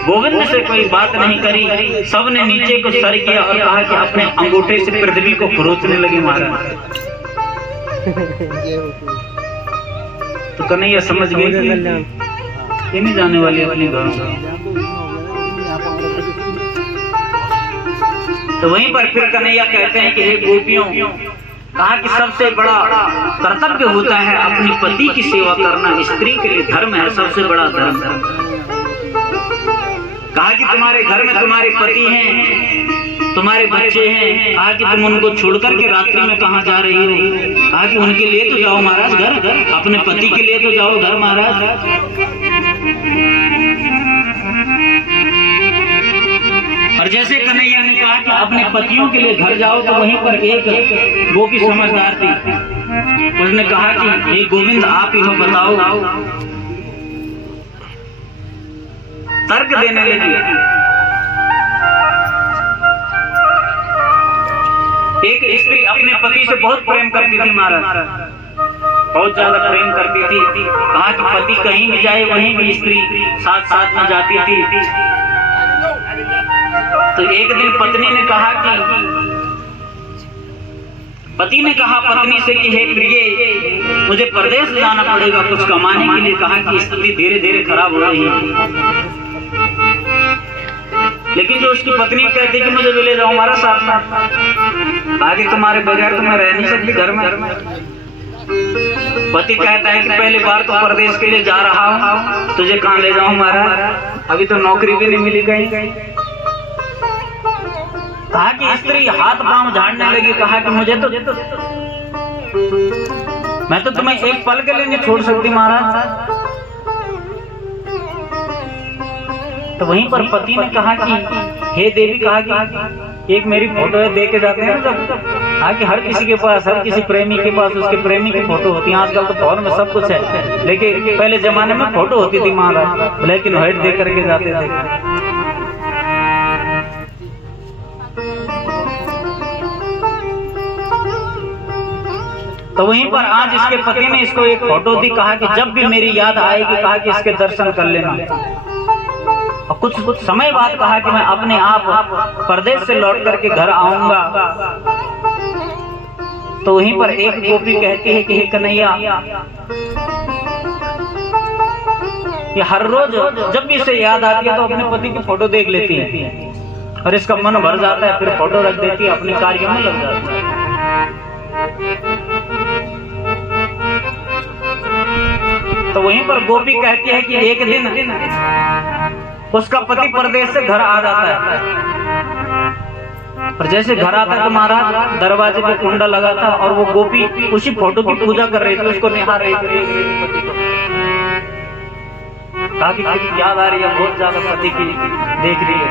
गोविंद से कोई बात नहीं करी, सब ने नीचे को सर किया और कहा कि अपने अंगूठे से पृथ्वी को खरोचने लगे महाराज। तो कन्हैया समझ गए कि ये नहीं जाने वाली अपनी गाँव। तो वहीं पर फिर कन्हैया कहते हैं कि हे गोपियों, कहा कि सबसे बड़ा कर्तव्य होता है अपनी पति की सेवा करना, स्त्री के लिए धर्म है सबसे बड़ा धर्म। कहा कि तुम्हारे घर में तुम्हारे पति हैं, तुम्हारे बच्चे हैं, कहा कि तुम उनको छोड़कर के रात्रि में कहाँ जा रही हो। कहा कि उनके लिए तो जाओ महाराज घर, अपने पति के लिए तो जाओ घर महाराज। और जैसे कन्हैया ने कहा कि अपने पतियों के लिए घर जाओ, तो वहीं पर एक गोपी समझदार थी, उसने कहा कि हे गोविंद आप ही हो बताओ। तर्क देने लगी। एक स्त्री अपने पति से बहुत प्रेम करती थी महाराज, बहुत ज्यादा प्रेम करती थी। कहा कि पति कहीं भी जाए वहीं भी स्त्री साथ साथ में जाती थी। तो एक दिन पत्नी ने कहा कि पति ने कहा पत्नी से कि हे प्रिय, मुझे प्रदेश जाना पड़ेगा कुछ कमाने के लिए। कहा कि स्थिति धीरे धीरे खराब हो रही है। लेकिन जो उसकी पत्नी कहती कि मुझे भी ले जाओ हमारा साथ में। आगे तुम्हारे बगैर तो मैं रह नहीं सकती घर में। पति कहता है कि पहली बार तो प्रदेश के लिए जा रहा हूँ, तुझे कहाँ ले जाऊँ महाराज, अभी तो नौकरी भी नहीं मिली कहीं। कहा कि स्त्री हाथ पांव झाड़ने लगी। कहा कि मुझे तो मैं तो तुम्हें एक पल के लिए नहीं छोड़ सकती महाराज। तो वहीं पर पति ने कहा कि हे देवी, कहा कि एक मेरी फोटो है, दे के जाते हैं ना जब। कहा कि हर किसी के पास, हर किसी प्रेमी के पास उसके प्रेमी की फोटो होती है। आजकल तो फोन में सब कुछ है, लेकिन पहले जमाने में फोटो होती थी महाराज, ब्लैक एंड व्हाइट दे करके जाते थे। तो वहीं पर आज इसके पति ने इसको एक फोटो दी। कहा कि जब भी मेरी याद आएगी, कहा कि इसके दर्शन कर लेना। और कुछ समय बाद कहा कि मैं अपने आप परदेश से लौट करके घर आऊंगा। तो वहीं पर एक गोपी कहती है कि हे कन्हैया, ये हर रोज जब भी इसे याद आती है तो अपने पति की फोटो देख लेती है और इसका मन भर जाता है, फिर फोटो रख देती है, अपने कार्य में लग जाती है। तो वहीं पर गोपी कहती है कि एक दिन उसका पति परदेश से घर आ जाता है। और जैसे घर आता है तो महाराज दरवाजे पे कुंडा लगा था और वो गोपी उसी फोटो की पूजा कर रही थी, उसको निहार रही थी। काफी याद आ रही है, बहुत ज्यादा पति की देख रही है।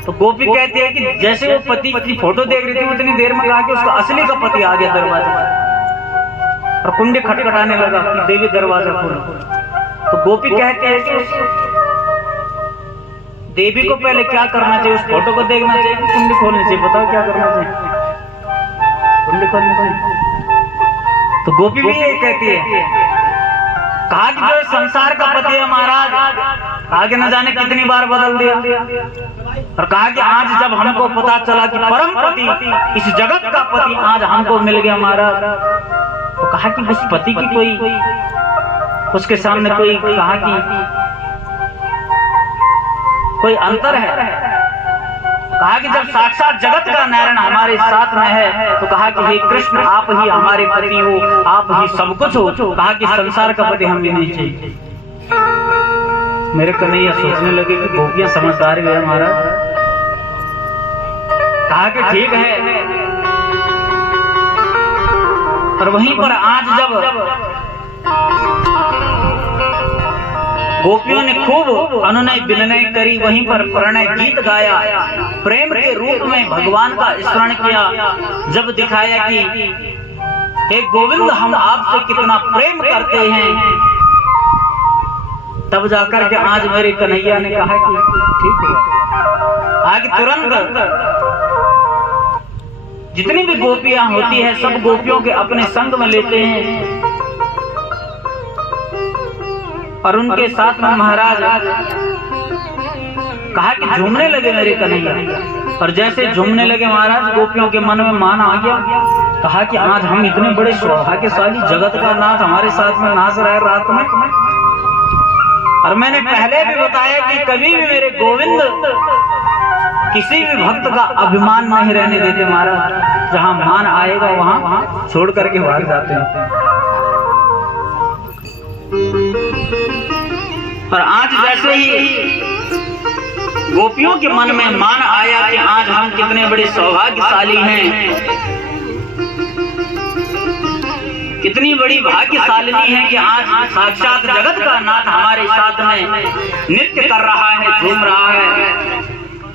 तो गोपी कहती है कि जैसे वो पति की फोटो देख रही थी उतनी देर में कहा कि उसका असली का पति आ गया दरवाजे और कुंडे खटखटाने लगा कि देवी दरवाजा खोलो। तो गोपी कहती है कि देवी को पहले क्या करना चाहिए, उस फोटो को देखना चाहिए कि कुंडी खोलनी चाहिए? बताओ क्या करना चाहिए? कुंडी खोलनी चाहिए। तो गोपी भी यही कहती है। कहा कि जो संसार का पति है महाराज, आगे न जाने कितनी बार बदल दिया। और कहा कि आज जब हमको पता चला कि परम पति, इस जगत का पति आज हमको मिल गया महाराज। तो कहा कि उस पति की कोई उसके सामने कोई कहा कि कोई अंतर है। कहा कि जब साक्षात जगत का नारायण हमारे साथ में है तो कहा कि हे कृष्ण, आप ही हमारे पति हो, आप ही सब कुछ हो। कहा कि संसार का पति हमें नहीं चाहिए। मेरे कन्हैया सोचने लगे कि गोपियां समझदार भी है महाराज। कहा कि ठीक है। और वहीं पर आज जब गोपियों ने खूब अनुनय विनय करी, वहीं पर प्रणय गीत गाया, प्रेम के रूप में भगवान का स्मरण किया। जब दिखाया कि हे गोविंद हम आपसे कितना प्रेम करते हैं, तब जाकर के आज मेरे कन्हैया ने कहा कि ठीक है। आगे तुरंत जितनी भी गोपियां होती है सब गोपियों के अपने संग में लेते हैं और उनके साथ में महाराज कहा कि झूमने लगे मेरे कन्हैया। और जैसे झूमने लगे महाराज गोपियों के मन में मान आ गया। कहा कि आज हम इतने बड़े सौभाग्यशाली, जगत का नाथ हमारे साथ में नाच रहा है रात में। और मैंने पहले भी बताया कि कभी भी मेरे गोविंद किसी भी भक्त का अभिमान नहीं रहने देते महाराज। जहां मान आएगा वहां छोड़ करके भाग जाते हैं। और आज जैसे ही गोपियों के मन में मान आया कि आज हम कितने बड़े सौभाग्यशाली हैं, कितनी बड़ी भाग्यशालिनी है कि आज साक्षात जगत का नाथ हमारे साथ में नृत्य कर रहा है, झूम रहा है।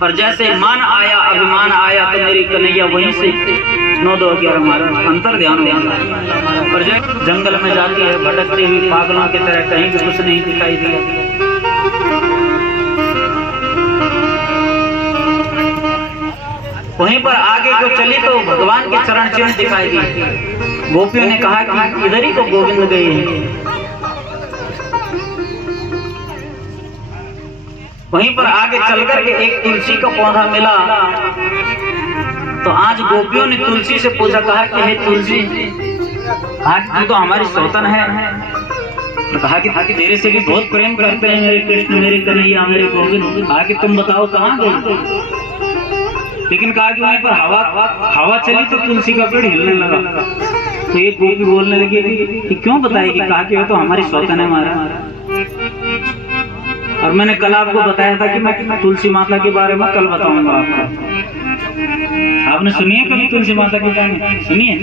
और जैसे मान आया, अभिमान आया, तो मेरी कन्हैया वहीं से 9-2-11 महाराज अंतर ध्यान ध्यान। और जब जंगल में जाती है भटकती हुई पागलों की तरह, कहीं भी कुछ नहीं दिखाई दिया। वहीं पर आगे को चली तो भगवान के चरण चिन्ह दिखाई दी। गोपियों ने कहा कि इधर ही तो गोविंद गए हैं। वहीं पर आगे चलकर के एक तुलसी का पौधा मिला, तो आज गोपियों ने तुलसी से पूछा, कहा कि हे तुलसी, आज तू तो हमारी सौतन है। तो कहा कि तेरे से भी बहुत प्रेम करते हैं मेरे कृष्ण, मेरे कन्हैया, मेरे गोविंद। आगे तुम बताओ कहाँ गए। लेकिन कहा कि वहीं पर हवा चली तो तुलसी का पेड़ हिलने लगा। तो एक गोपी बोलने लगी कि क्यों बताएगी। कहा कि वो तो हमारी सौतन है महाराज। और मैंने कल आपको बताया था कि मैं तुलसी माता के बारे में कल बताऊंगा आपको। आपने सुनी है कभी तुलसी माता की कहानी? सुनी है?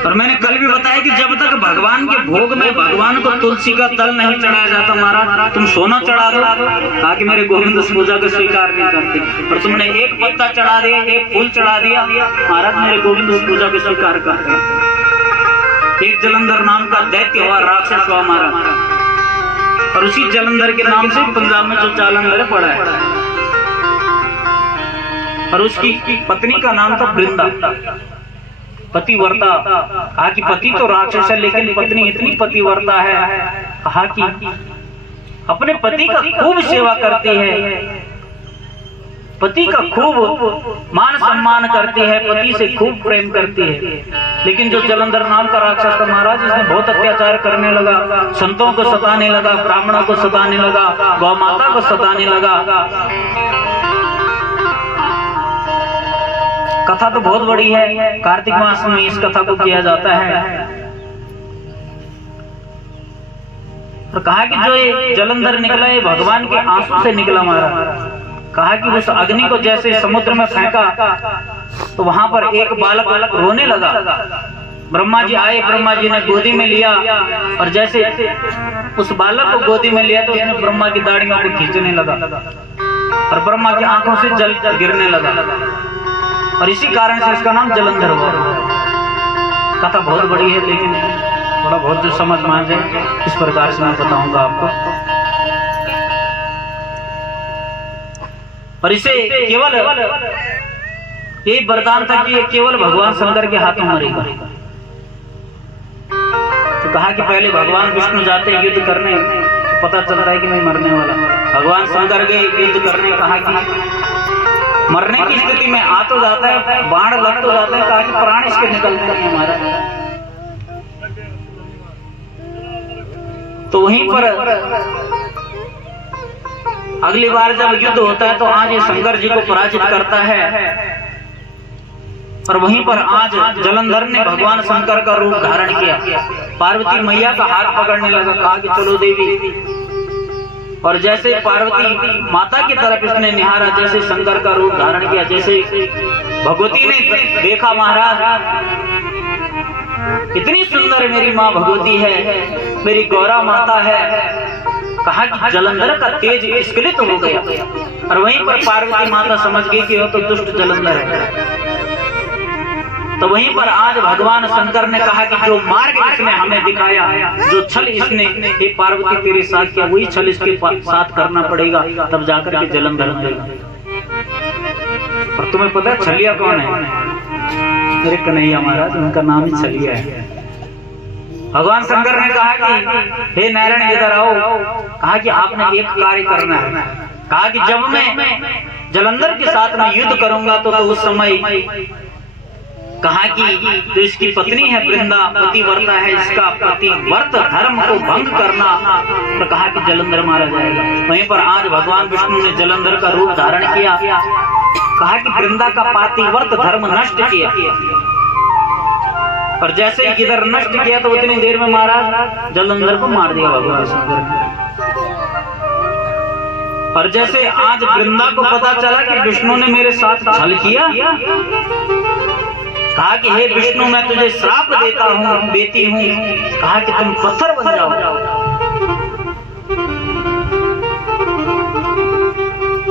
और मैंने कल भी बताया कि जब तक भगवान के भोग में भगवान को तुलसी का तल नहीं चढ़ाया जाता महाराज, तुम सोना चढ़ा दो। कहा कि मेरे गोविंद उस पूजा को स्वीकार नहीं करते। और तुमने एक पत्ता चढ़ा दिया, एक फूल चढ़ा दिया, महाराज मेरे गोविंद उस पूजा को स्वीकार करते। एक जलंधर नाम का दैत्य हुआ, राक्षस हुआ महाराज। और उसी जलंधर के नाम से पंजाब में जो जालंधर पड़ा है। और उसकी पत्नी का नाम था वृंदा, पतिव्रता। कहा कि पति तो राक्षस है लेकिन पत्नी इतनी पतिव्रता है, कहा कि अपने पति का खूब सेवा करती है, पति का खूब मान सम्मान करती है, पति से खूब प्रेम करती है। लेकिन जो जलंधर नाम का राक्षस था महाराज, इसने बहुत अत्याचार करने लगा, संतों को सताने लगा, ब्राह्मणों को सताने लगा, गौ माता को सताने लगा। कथा तो बहुत बड़ी है, कार्तिक मास में इस कथा को किया जाता है। और कहा कि जो ये जलंधर निकला है भगवान के आंसू से निकला महाराज। कहा कि उस अग्नि को जैसे समुद्र में फेंका तो वहां पर एक बालक रोने लगा। ब्रह्मा जी आए, ब्रह्मा जी ने गोदी में लिया और जैसे उस बालक को गोदी में लिया तो उसने ब्रह्मा की दाढ़ियों को खींचने लगा और ब्रह्मा की आंखों से जल गिरने लगा और इसी कारण से इसका नाम जलंधर हुआ। कथा बहुत बड़ी है लेकिन थोड़ा बहुत जो समझ में आ जाए इस प्रकार से मैं बताऊंगा आपको। और इसे केवल यही वरदान था कि ये केवल भगवान शंकर के हाथों मरेगा। तो कहा कि पहले भगवान विष्णु जाते हैं युद्ध करने तो पता चलता है कि मैं मरने वाला। भगवान शंकर गए युद्ध करने, कहा कि मरने की स्थिति में आ तो जाता है, बाण लग तो जाता है, कहा कि प्राण इसके निकलते नहीं हमारा। तो वहीं पर अगली बार जब युद्ध होता है तो आज ये शंकर जी को पराजित करता है और वहीं पर आज जलंधर ने भगवान शंकर का रूप धारण किया, पार्वती मैया का हाथ पकड़ने लगा, कहा कि चलो देवी। और जैसे पार्वती माता की तरफ इसने निहारा, जैसे शंकर का रूप धारण किया, जैसे भगवती ने देखा महाराज इतनी सुंदर मेरी माँ भगवती है, मेरी गौरा माता है। कहा कि जलंधर का तेज स्खलित हो गया, और वहीं पर पार्वती माता समझ गई कि वो तो दुष्ट जलंधर है। तो वहीं पर आज भगवान शंकर ने कहा कि जो मार्ग इसने हमें दिखाया, जो छल इसने हे पार्वती तेरे साथ किया, वही छल इसके साथ करना पड़ेगा, तब जाकर के जलंधर मिलेगा। और तुम्हें पता है छलिया कौन है? मेरे कन्हैया महाराज, उनका नाम ही छलिया है। भगवान शंकर ने कहा कि हे नारायण इधर आओ। कहा कि आपने एक कार्य करना है। कहा कि जब मैं जलंधर के साथ में युद्ध करूंगा तो उस समय कहा कि जो इसकी पत्नी है वृंदा, पतिव्रता है, इसका पतिव्रत धर्म को भंग करना, तो कहा कि जलंधर मारा जाएगा। वहीं पर आज भगवान विष्णु ने जलंधर का रूप धारण किया। कहा कि वृंदा का पतिव्रत धर्म नष्ट किया, और जैसे ही इधर नष्ट किया तो उतनी देर में महाराज जलंधर को मार दिया भगवान शंकर ने। और जैसे आज वृंदा को पता चला कि विष्णु ने मेरे साथ छल किया, कहा कि हे विष्णु मैं तुझे श्राप देती हूँ। कहा कि तुम पत्थर बन जाओ।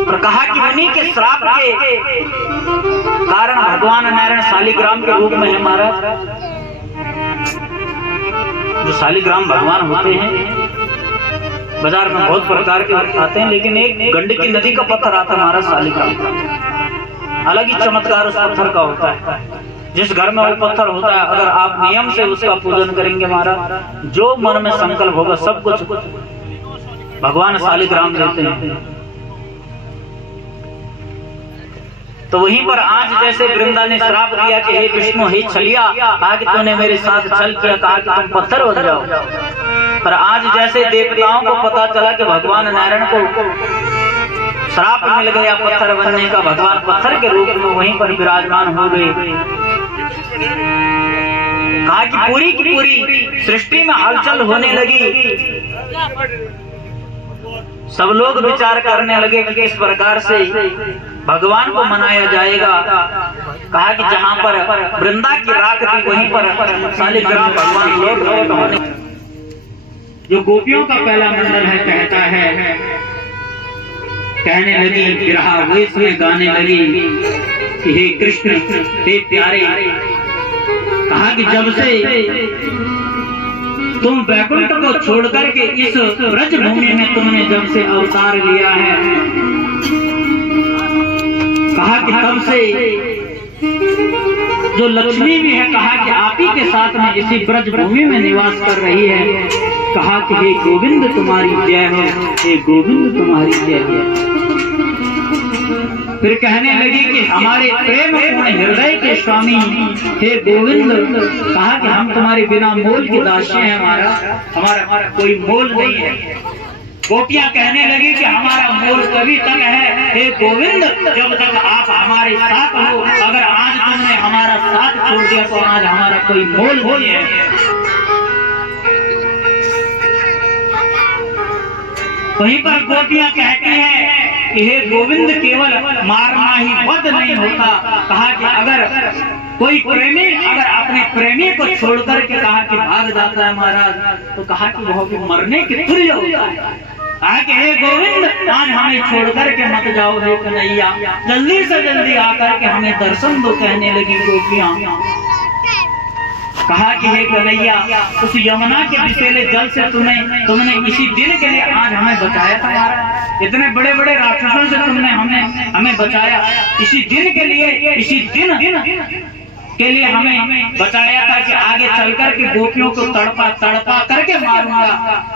और कहा कि उन्हीं के श्राप के कारण भगवान नारायण शालिग्राम के रूप में है महाराज। जो शालिग्राम भगवान होते हैं, बाजार में बहुत प्रकार के आते हैं, लेकिन एक गंडकी नदी का पत्थर आता है महाराज शालिग्राम। अलग ही चमत्कार उस पत्थर का होता है। जिस घर में वो पत्थर होता है, अगर आप नियम से उसका पूजन करेंगे महाराज, जो मन में संकल्प होगा सब कुछ भगवान शालिग्राम देते हैं। तो वहीं पर आज जैसे वृंदा ने श्राप दिया कि हे विष्णु हे छलिया, कहा कि तूने मेरे साथ छल किया, कहा कि तुम पत्थर बन जाओ। पर आज जैसे देवताओं को पता चला कि भगवान नारायण को श्राप मिल गया पत्थर बनने का, भगवान पत्थर के रूप में वहीं पर विराजमान हो गए। कहा कि पूरी की पूरी सृष्टि में हलचल होने लगी। सब लोग विचार करने लगे कि किस प्रकार से भगवान को मनाया जाएगा। कहा कि जहां पर वृंदा की राख थी वहीं पर शालिग्राम भगवान लोग होने। जो गोपियों का पहला मंडल है कहता है, कहने लगी विरहा वेश में गाने लगी कि हे कृष्ण हे प्यारे। कहा कि जब से तुम वैकुंठ को छोड़ करके इस ब्रज भूमि में तुमने जब से अवतार लिया है, कहा कि तब से जो लक्ष्मी भी है, कहा कि आप ही के साथ में इसी ब्रज भूमि में निवास कर रही है। कहा कि हे गोविंद तुम्हारी जय हो, हे गोविंद तुम्हारी जय हो। फिर कहने लगी कि हमारे प्रेम पूर्ण हृदय के स्वामी हे गोविंद, कहा कि हम तुम्हारे बिना मोल के दासी हैं, हमारा कोई मोल नहीं है। गोपियां कहने लगी कि हमारा मोल कभी तक है हे गोविंद जब तक आप हमारे साथ हो। अगर आज तुमने हमारा साथ छोड़ दिया तो आज हमारा कोई मोल नहीं है। वहीं पर गोपियां कहती हैं कि हे गोविंद केवल मारना ही वध नहीं होता। कहा कि अगर कोई प्रेमी अगर अपने प्रेमी को छोड़ करके कहा कि भाग जाता है महाराज, तो कहा कि वह भी मरने के तुल्य होता है। कहा कि हे गोविंद आज हमें छोड़ करके मत जाओ हे कन्हैया, जल्दी से जल्दी आकर के हमें दर्शन दो, कहने लगी गोपियां। कहा कि हे कन्हैया उस यमुना के विषैले जल से तुमने इसी दिन के लिए आज हमें बचाया था महाराज। इतने बड़े बड़े राक्षसों से तुमने हमें बचाया। इसी दिन के लिए, इसी दिन के लिए हमें बचाया था कि आगे चलकर के गोपियों को तड़पा करके मारूंगा।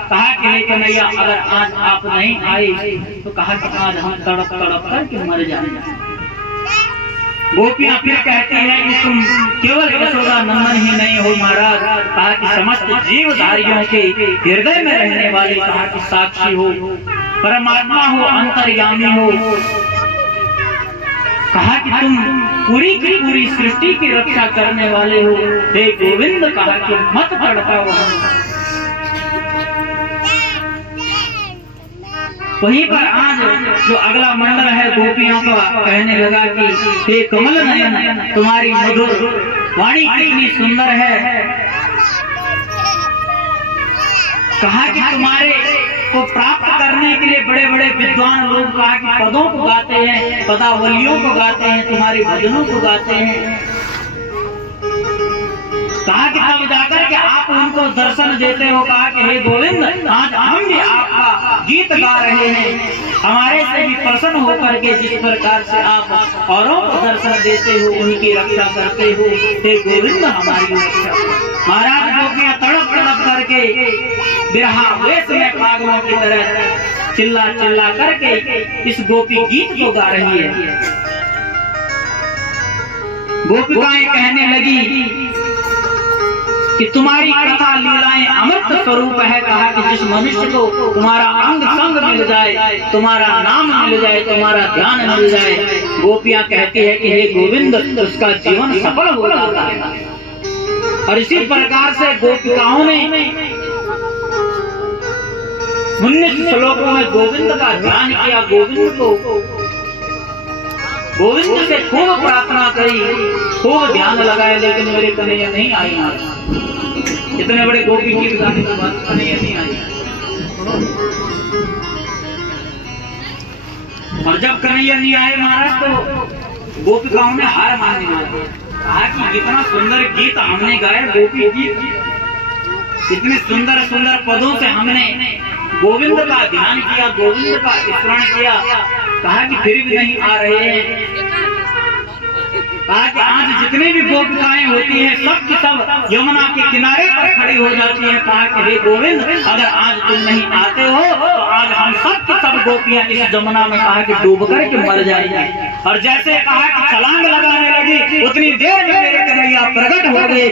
कहा कि हे कन्हैया अगर आज आप नहीं आए तो कहा कि आज हम तड़प करके मर जाएंगे। गोपियां फिर कहती हैं कि तुम केवल यशोदा नंदन ही नहीं हो महाराज, कहा कि समस्त जीवधारियों के हृदय में रहने वाले, कहा कि साक्षी हो, परमात्मा हो, अंतर्यामी हो। कहा कि तुम पूरी की पूरी सृष्टि की रक्षा करने वाले हो हे गोविंद, कहा कि मत तड़पाओ हम। वहीं पर आज जो अगला मंडल है गोपियों का कहने लगा कि हे कमल नयन तुम्हारी मधुर वाणी कितनी सुंदर है। कहा कि तुम्हारे को प्राप्त करने के लिए बड़े बड़े विद्वान लोग कहा कि पदों को गाते हैं, पदावलियों को गाते हैं, तुम्हारे भजनों को गाते हैं। कहा कि तब जाकर के आप उनको दर्शन देते हो। कहा कि हे गोविंद, आज हम भी आपका गीत गा रहे हैं, हमारे से भी प्रसन्न होकर के जिस प्रकार से आप औरों को दर्शन देते हो, उनकी रक्षा करते हो, हे गोविंद हमारी रक्षा। महाराज गोपियां तड़प तड़प करके बिरहा वेश में पागलों की तरह चिल्ला चिल्ला करके इस गोपी गीत को गा रही है। गोपिकाएं कहने लगी कि तुम्हारी कथा लीलाएं अमृत स्वरूप है। कहा कि जिस मनुष्य को तुम्हारा अंग संग मिल जाए, तुम्हारा नाम मिल जाए, तुम्हारा ध्यान मिल जाए, गोपियां कहती है कि हे गोविंद, उसका जीवन सफल हो जाता है। और इसी प्रकार से गोपिकाओं ने 19 श्लोकों में गोविंद का ध्यान किया, गोविंद से खूब प्रार्थना करी, खूब ध्यान लगाया, लेकिन मेरे कन्हैया नहीं आई। इतने बड़े गोपी गीत गाने के बाद कन्हैया नहीं आई। और जब कन्हैया नहीं आए महाराज, तो गोपिकाओं ने हार मानने लगी। कहा कि इतना सुंदर गीत हमने गाया, गोपी गीत, इतने सुंदर सुंदर पदों से हमने गोविंद का ध्यान किया, गोविंद का स्मरण किया। कहा कि फिर भी नहीं आ रहे हैं। कहा कि आज जितनी भी गोपिकाएं होती हैं, सब की सब यमुना के किनारे पर खड़ी हो जाती हैं। कहा कि हे गोविंद, अगर आज तुम नहीं आते हो तो आज हम सब की सब गोपियां इस यमुना में कहा कि डूब करके मर जाएंगी। और जैसे कहा कि छलांग लगाने लगी, उतनी देर में मेरे कन्हैया प्रकट हो गए।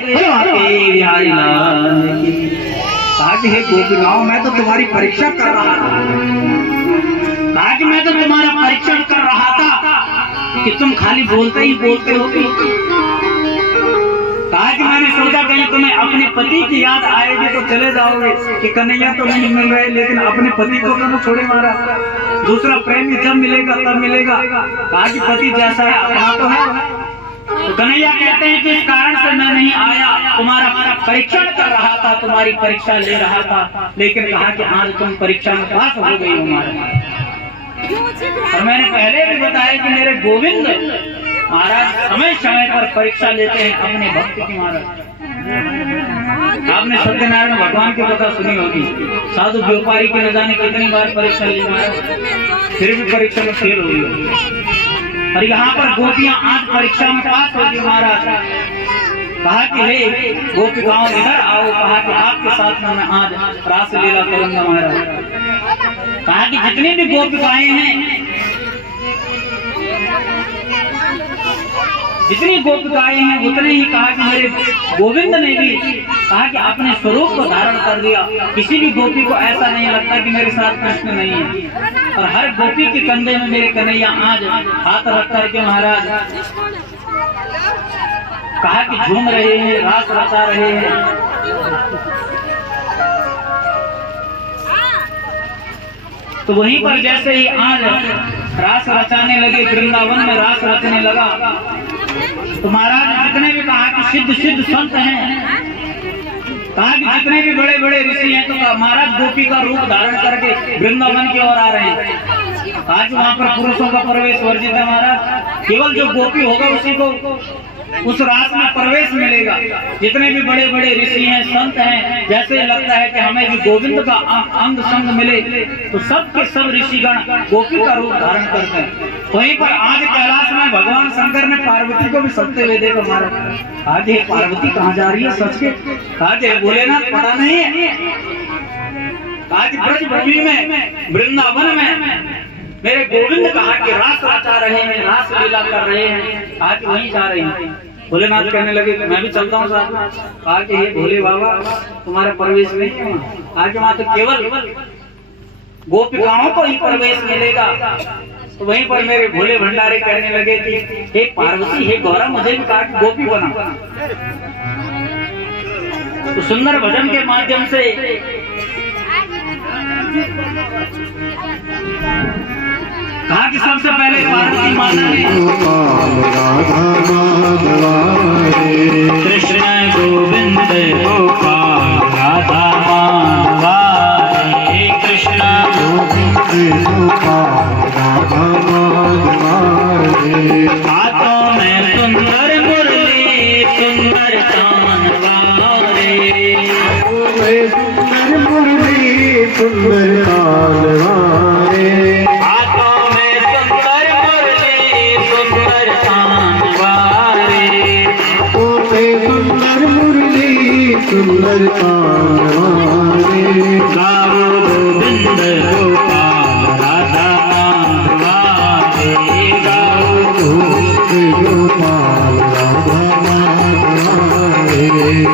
कहा कि हे गोपिकाओं, मैं तो तुम्हारी परीक्षा कर रहा था। कहा कि मैं तो तुम्हारा परीक्षण कर रहा था कि तुम खाली बोलते ही बोलते हो। कहा कि मैंने सोचा कहीं तुम्हें अपने पति की याद आएगी तो चले जाओगे कि कन्हैया तो नहीं मिल रहे, लेकिन अपने पति को तो न छोड़े महाराज। दूसरा प्रेमी जब मिलेगा तब मिलेगा। कहा कि पति जैसा है अपना तो है। तो कन्हैया कहते हैं कि इस कारण से मैं नहीं आया, तुम्हारा परीक्षण कर रहा था, तुम्हारी परीक्षा ले रहा था। लेकिन कहा कि आज तुम परीक्षा में पास हो गई हो महाराज। और मैंने पहले भी बताया कि मेरे गोविंद महाराज समय समय पर परीक्षा लेते हैं अपने भक्त की। महाराज आपने सत्यनारायण भगवान की कथा सुनी होगी, साधु व्यापारी के न जाने कितनी बार परीक्षा ली महाराज, फिर भी परीक्षा में फेल हुई होगी। और यहाँ पर गोपियां आज परीक्षा में पास होगी महाराज। कहा कि हे गोपिकाओं इधर आओ। कहा कि आपके साथ में मैं आज रास लीला करूंगा महाराज। कहा कि जितनी भी गोपिकाएं हैं, जितनी गोपिकाएं हैं उतने ही कहा कि मेरे गोविंद ने भी कहा कि अपने स्वरूप को धारण कर दिया। किसी भी गोपी को ऐसा नहीं लगता कि मेरे साथ कृष्ण नहीं है। और हर गोपी के कंधे में मेरे कन्हैया आज हाथ रख करके महाराज कहा कि झूम रहे हैं, रास रचा रहे हैं। तो वहीं पर जैसे ही आज रास रचाने लगे, वृंदावन में रास रचने लगा, तो महाराज जितने भी कहा कि सिद्ध सिद्ध संत हैं, कहा कि जितने भी बड़े बड़े ऋषि हैं, तो महाराज गोपी का रूप धारण करके वृंदावन की ओर आ रहे हैं। कहा कि वहाँ पर पुरुषों का प्रवेश वर्जित है महाराज, केवल जो गोपी होगा उसी को उस रास में प्रवेश मिलेगा। जितने भी बड़े बड़े ऋषि हैं, संत हैं, जैसे लगता है कि हमें भी गोविंद का अंग संग मिले, तो सब के सब ऋषिगण गोपी का रूप धारण करते हैं। वहीं पर आज कैलाश में भगवान शंकर ने पार्वती को भी सजते हुए देखा महाराज। आज ये पार्वती कहाँ जा रही है सच के? आज भोलेनाथ पता नहीं है। आज ब्रजभूमि में, वृंदावन में मेरे गोविंद कहा कि रास रचा रहे हैं, रास लीला कर रहे हैं, आज वहीं जा रहे हैं। भोलेनाथ कहने लगे मैं भी चलता हूँ साथ में। कहा कि हे भोले बाबा, तुम्हारा प्रवेश नहीं है आज, वहाँ तो केवल गोपिकाओं को ही प्रवेश मिलेगा। तो वहीं पर मेरे भोले भंडारे कहने लगे कि हे पार्वती, हे गौरा, मुझे भी कहा कि गोपी बना। तो सुंदर भजन के माध्यम से कहा कि सबसे पहले पार्वती माता ने कृष्ण गोविंद गोपाल राधा माधवा सरकार वाले गाओ गोविंद गोपाल राधा माधवारे गाओ गोपाल राधा माधवारे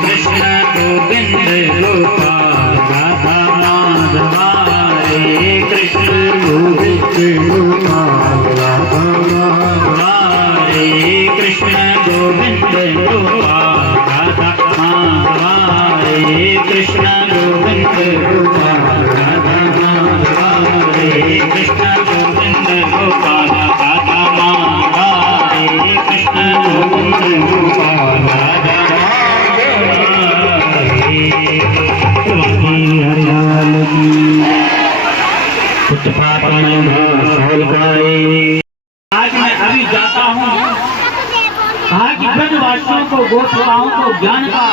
कृष्ण गोविंद गोपाल राधा माधवारे कृष्ण गोविंद गोपाल राधा माधवारे कृष्ण गोविंद गोपाल राधा माधवारे कृष्ण गोविंद गोपाल राधा माधवारे कृष्ण गोविंद गोपाल राधा माधवारे कृष्ण गोविंद गोपाल राधा हरियाल की उत्पादन आज मैं अभी जाता हूँ, कहा कि ब्रजवासियों को गोपिकाओं को ज्ञान का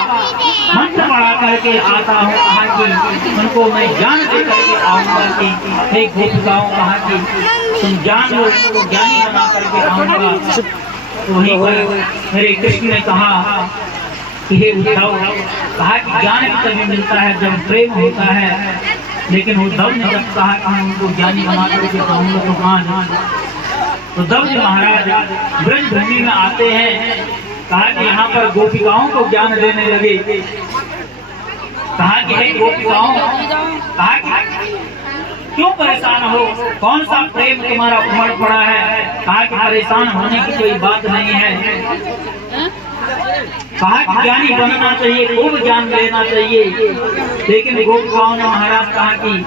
मंत्र पढ़ा करके आता हूँ, कहा कि उनको मैं ज्ञान दे करके आऊंगा कि हे गोपिकाओं, कहा कि तुम ज्ञान लो, तो ज्ञानी बना करके आऊंगा। तो वहीं पर मेरे कृष्ण ने कहा कि हे उद्धव, कहा कि ज्ञान भी तभी मिलता है जब प्रेम होता है, लेकिन उद्धव ने जब कहा कि मैं उनको ज्ञानी बना करके जाऊंगा तो कहाँ जाऊंगा। तो उद्धव जी महाराज ब्रज भूमि में आते हैं, कहा कि यहाँ पर गोपिकाओं को ज्ञान देने लगे। कहा कि हे गोपिकाओं, कहा कि क्यों परेशान हो, कौन सा प्रेम तुम्हारा उमड़ पड़ा है। कहा कि परेशान होने की कोई बात नहीं है, कहा कि ज्ञानी बनना चाहिए, खूब ज्ञान लेना चाहिए। लेकिन गोपिकाओं ने महाराज कहा कि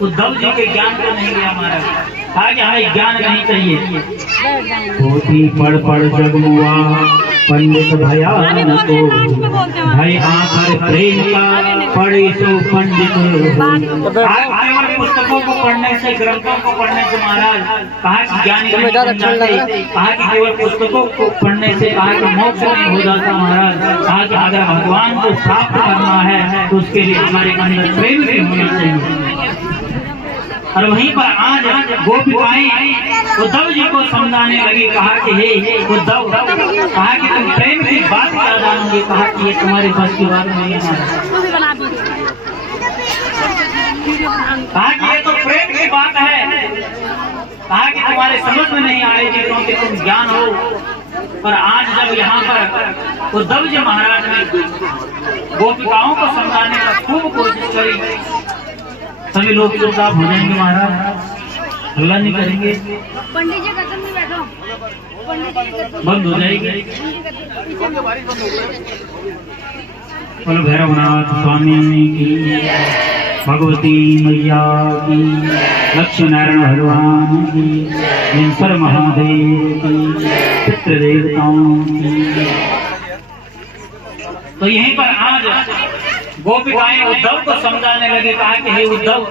उद्धव जी के ज्ञान को नहीं लिया महाराज, कहा कि हमें ज्ञान नहीं चाहिए। पोथी पढ़ पढ़ जगमुआ पंडित भया को भय आकर प्रेम का पढ़े सो पंडित आज केवल पुस्तकों को पढ़ने से, ग्रंथों को पढ़ने से महाराज कहा कि ज्ञानी नहीं बन जाते। कहा कि केवल पुस्तकों को पढ़ने से कहा कि मोक्ष नहीं हो जाता महाराज। कहा कि अगर भगवान को प्राप्त करना है तो उसके लिए हमारे अंदर प्रेम भी होना चाहिए। और वहीं पर आज गोपिकाएं उद्धव जी को समझाने लगी, कहा कि हे उद्धव, कहा कि तुम प्रेम की बात क्या जानोगे। कहा कि ये तुम्हारे बस की बात नहीं है। कहा कि ये तो प्रेम की बात है, कहा कि तुम्हारे समझ में नहीं आएगी क्योंकि तुम ज्ञान हो। और आज जब यहाँ पर उद्धव जी महाराज ने गोपिकाओं को समझाने का खूब कोशिश करी, सभी लोग चुपचाप हो जाएंगे महाराज, हल्ला नहीं करेंगे, पंडित जी कदम में बैठो, पंडित जी बंद हो जाएगी। बोलो भैरवनाथ स्वामी की, भगवती मैया की, लक्ष्मी नारायण भगवान की, जिनसर महादेव की, पितृ देवताओं की। तो यहीं पर आज गोपिकाएं उद्धव को समझाने लगे, कहा कि हे उद्धव,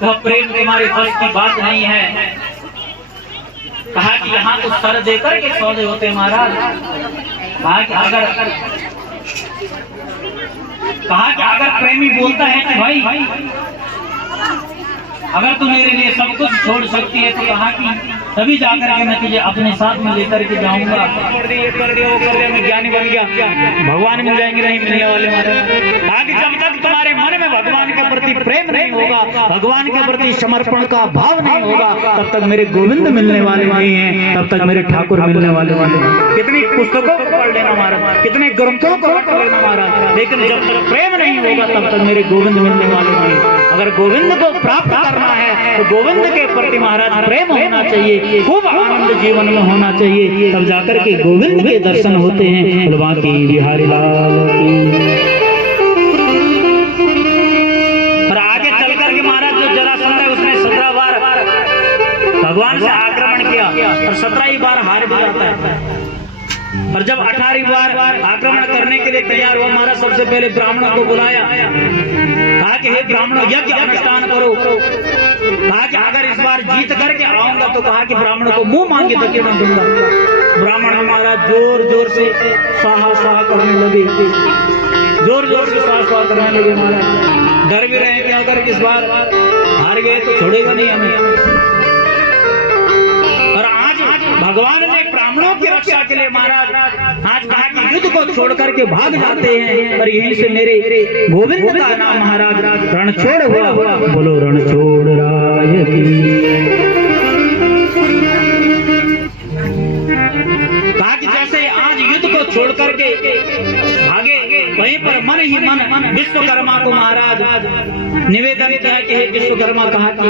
तो प्रेम तुम्हारे बस की बात नहीं है। कहा कि यहाँ तो सर देकर के सौदे होते महाराज। कहा कि अगर प्रेमी बोलता है कि भाई अगर तू मेरे लिए सब कुछ छोड़ सकती है तो कहा कि तभी जाकर के मैं तुझे अपने साथ में लेकर के जाऊंगा। कर दिया मैं ज्ञानी बन गया, भगवान मिल जाएंगे नहीं मिलने वाले महाराज। कहा कि जब तक तुम्हारे मन में भगवान के प्रति प्रेम नहीं होगा, भगवान के प्रति समर्पण का भाव नहीं होगा, तब तक मेरे गोविंद मिलने वाले नहीं हैं, तब तक मेरे ठाकुर मिलने वाले नहीं। कितनी पुस्तकों को पढ़ लेना महाराज, कितने ग्रंथों को पढ़ लेना महाराज, लेकिन जब तक प्रेम नहीं होगा तब तक मेरे गोविंद मिलने वाले नहीं। अगर गोविंद को प्राप्त करना है तो गोविंद के प्रति महाराज प्रेम होना चाहिए, खूब आनंद जीवन में होना चाहिए, तब जाकर के गोविंद के दर्शन होते हैं। बलवान की बिहारी लाल की। और आगे चल करके महाराज जो जरासंध है उसने 17 बार भगवान से आक्रमण किया और 17 बार हार भी जाता है। और जब 18वीं बार आक्रमण करने के लिए तैयार हुआ, महाराज सबसे पहले ब्राह्मणों को बुलाया, कहा कि हे ब्राह्मणों यज्ञ अनुष्ठान करो। कहा कि अगर इस बार जीत करके आऊंगा तो कहा कि ब्राह्मणों को मुंह मांगे दक्षिणा दूंगा। ब्राह्मण महाराज जोर जोर से स्वाहा स्वाहा करने लगे, जोर जोर से स्वाहा स्वाहा करने लगे महाराज। डर भी रहे कि अगर इस बार हार गए तो छोड़ेगा नहीं हमें। और आज भगवान ने ब्राह्मणों की रक्षा के लिए महाराज आज कहा कि युद्ध युद्ध को छोड़ करके भाग जाते हैं और यहीं से मेरे गोविंद का नाम महाराज रणछोड़ हुआ। बोलो रणछोड़ राय की। कहा कि जैसे आज युद्ध को छोड़ करके भागे, वहीं पर मन ही मन विश्वकर्मा को महाराज निवेदन किया कि हे विश्वकर्मा, कहा कि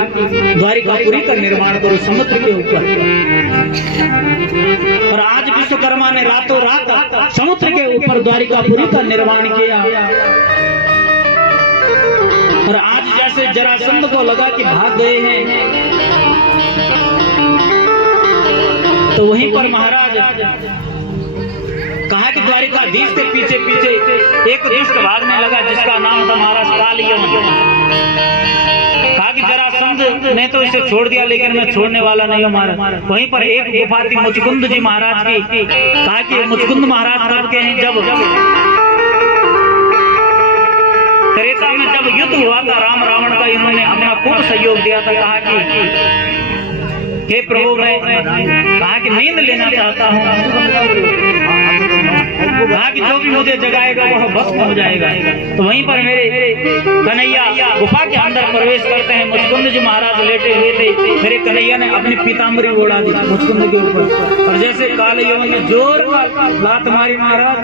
द्वारिकापुरी का निर्माण करो समुद्र के ऊपर। और आज विश्वकर्मा ने रातों रात समुद्र के ऊपर द्वारिकापुरी का निर्माण किया। और आज जैसे जरासंध को लगा कि भाग गए हैं, तो वहीं पर महाराज कहा कि द्वारिकाधीश के पीछे पीछे एक दुष्ट भागने लगा जिसका नाम था महाराज कालयवन। कहा कि जरासंध ने तो इसे छोड़ दिया, लेकिन मैं छोड़ने वाला नहीं हूँ महाराज। वहीं पर एक गुफा थी मुचकुंद जी महाराज की। कहा कि मुचकुंद महाराज कब के हैं, जब त्रेता में जब युद्ध हुआ था राम रावण का, इन्होंने अपना खूब सहयोग दिया था। कहा कि हे प्रभु, मैं कहा कि नींद लेना चाहता हूँ। कहा कि जो भी मुझे जगाएगा वह भस्म हो जाएगा। तो वहीं पर मेरे कन्हैया गुफा के अंदर प्रवेश करते हैं। मुचकुंद जी महाराज लेटे हुए थे, मेरे कन्हैया ने अपनी पीताम्बरी ओढ़ा दी मुचकुंद के ऊपर, और जैसे कालयवन ने जोर का लात मारी महाराज।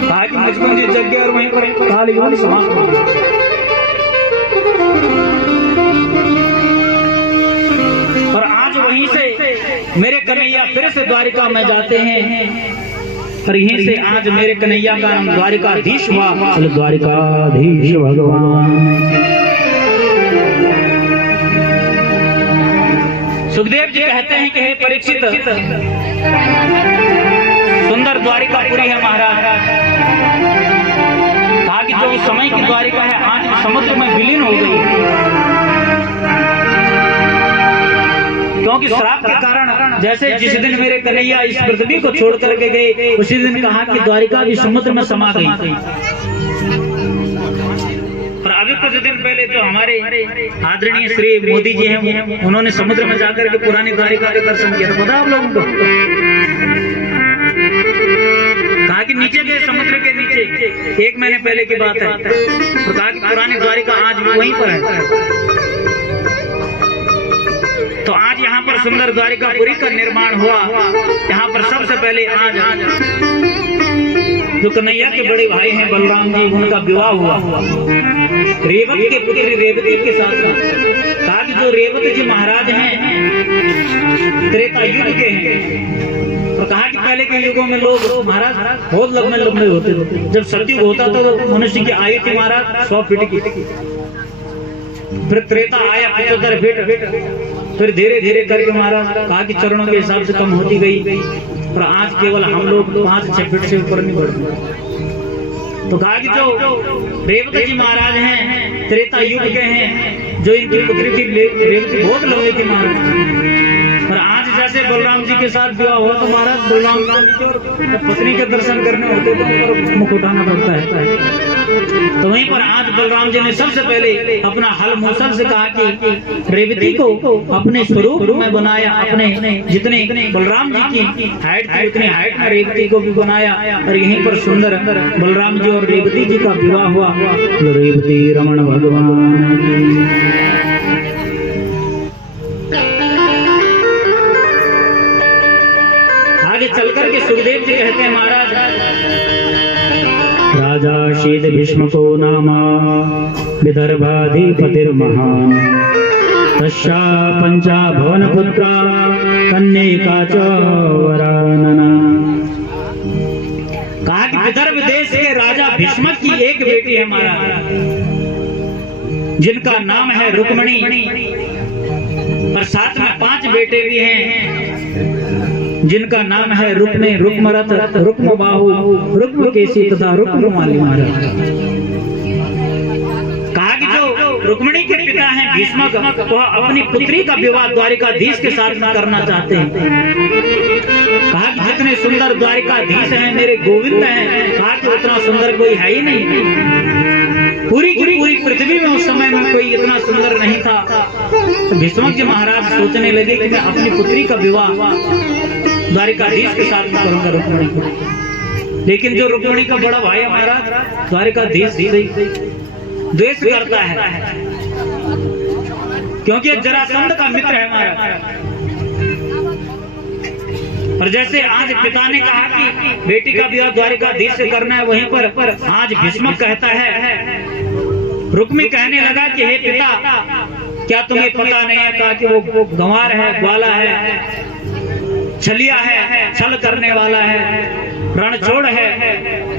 कहा कि मुचकुंद जी जग गए और वहीं पर कालयवन समाप्त हो गया। और आज वहीं से मेरे कन्हैया फिर से द्वारिका में जाते हैं, और यहीं से आज मेरे कन्हैया का नाम द्वारिकाधीश हुआ। द्वारिकाधीश भगवान। सुखदेव जी कहते हैं कि हे परीक्षित, सुंदर द्वारिकापुरी है महाराज। कहा कि जो उस समय की द्वारिका है आज समुद्र में विलीन हो गई, क्योंकि श्राप के कारण। जैसे जिस दिन मेरे कन्हैया इस पृथ्वी को छोड़ करके गए, उसी दिन कहा कि द्वारिका भी समुद्र में समा गई। और अभी कुछ दिन पहले जो हमारे आदरणीय श्री मोदी जी हैं, उन्होंने समुद्र में जाकर के पुरानी द्वारिका के दर्शन किया। तो पता आप लोगों को, कहा कि नीचे गए समुद्र के नीचे, 1 महीने पहले की बात है। तो कहा कि पुरानी द्वारिका आज भी वहीं पर है। तो आज यहाँ पर सुंदर द्वारिकापुरी का निर्माण हुआ। यहाँ पर सबसे पहले आज जो कन्हैया के बड़े भाई हैं बलराम जी, उनका विवाह हुआ रेवत के पुत्री रेवती के साथ। कहा कि जो रेवत जी महाराज हैं त्रेता युग के हैं। और कहा कि पहले के युगों में लोग महाराज बहुत लंबे होते थे। जब सतयुग होता था तो मनुष्य की आयु थी महाराज 100 फीट की। फिर त्रेता आया 75 फीट, फिर धीरे धीरे करके महाराज कहा कि चरणों के हिसाब से कम होती गई। और आज केवल हम लोग 5-6 फीट से ऊपर नहीं बढ़ते। तो कहा कि जो रेवत जी महाराज हैं त्रेता युग के हैं, जो इनकी पुत्री थी रेवती बहुत लंबी थी महाराज। और आज जैसे बलराम जी के साथ विवाह हुआ तो महाराज बलराम जी पत्नी के दर्शन करने होते तो मुख उठाना पड़ता है। तो वहीं पर आज बलराम जी ने सबसे पहले अपना हल मूसल से कहा कि रेवती को अपने स्वरूप में बनाया। अपने जितने बलराम जी की हाइट थी उतनी हाइट में रेवती को भी बनाया। और यहीं पर सुंदर बलराम जी और रेवती जी का विवाह हुआ। रेवती रमण भगवान की। आगे चलकर के सुखदेव जी कहते हैं महाराज, राजा शीत भीष्म को नामा विदर्भाधिपतिर्महान् तस्या पंचा भवन पुत्रा कन्यका च वरानना। कहा कि विदर्भ देश के राजा भीष्म की एक बेटी है महाराज, जिनका नाम है रुक्मणी। और साथ में 5 बेटे भी हैं, जिनका नाम है रुक्मे, रुक्मरथ, रुक्मबाहु, रुक्मकेशी तथा रुक्ममाली महाराज। कहा कि जो रुक्मिणी के पिता हैं भीष्मक, वह अपनी पुत्री का विवाह द्वारिकाधीश के साथ में करना चाहते हैं। कहा कि जितने सुंदर द्वारिकाधीश हैं मेरे गोविंद हैं, कहा कि उतना सुंदर कोई है ही नहीं। पूरी पृथ्वी में उस समय में कोई इतना सुंदर नहीं था। तो भीष्मक जी महाराज सोचने लगे कि मैं अपनी पुत्री का विवाह द्वारिकाधीश के साथ में करूंगा रुक्मिणी। लेकिन जो रुक्मिणी का बड़ा भाई हमारा द्वारिकाधीश द्वेष करता है, क्योंकि जरासंध का मित्र है हमारा। और जैसे आज पिता ने कहा कि बेटी का विवाह द्वारिकाधीश से करना है, वहीं पर आज भीष्मक कहता है, रुक्मी कहने लगा कि हे पिता, क्या तुम्हें पता नहीं है? कहा कि वो गंवार है, ग्वाला है, छलिया है, छल करने वाला है, रणछोड़ है।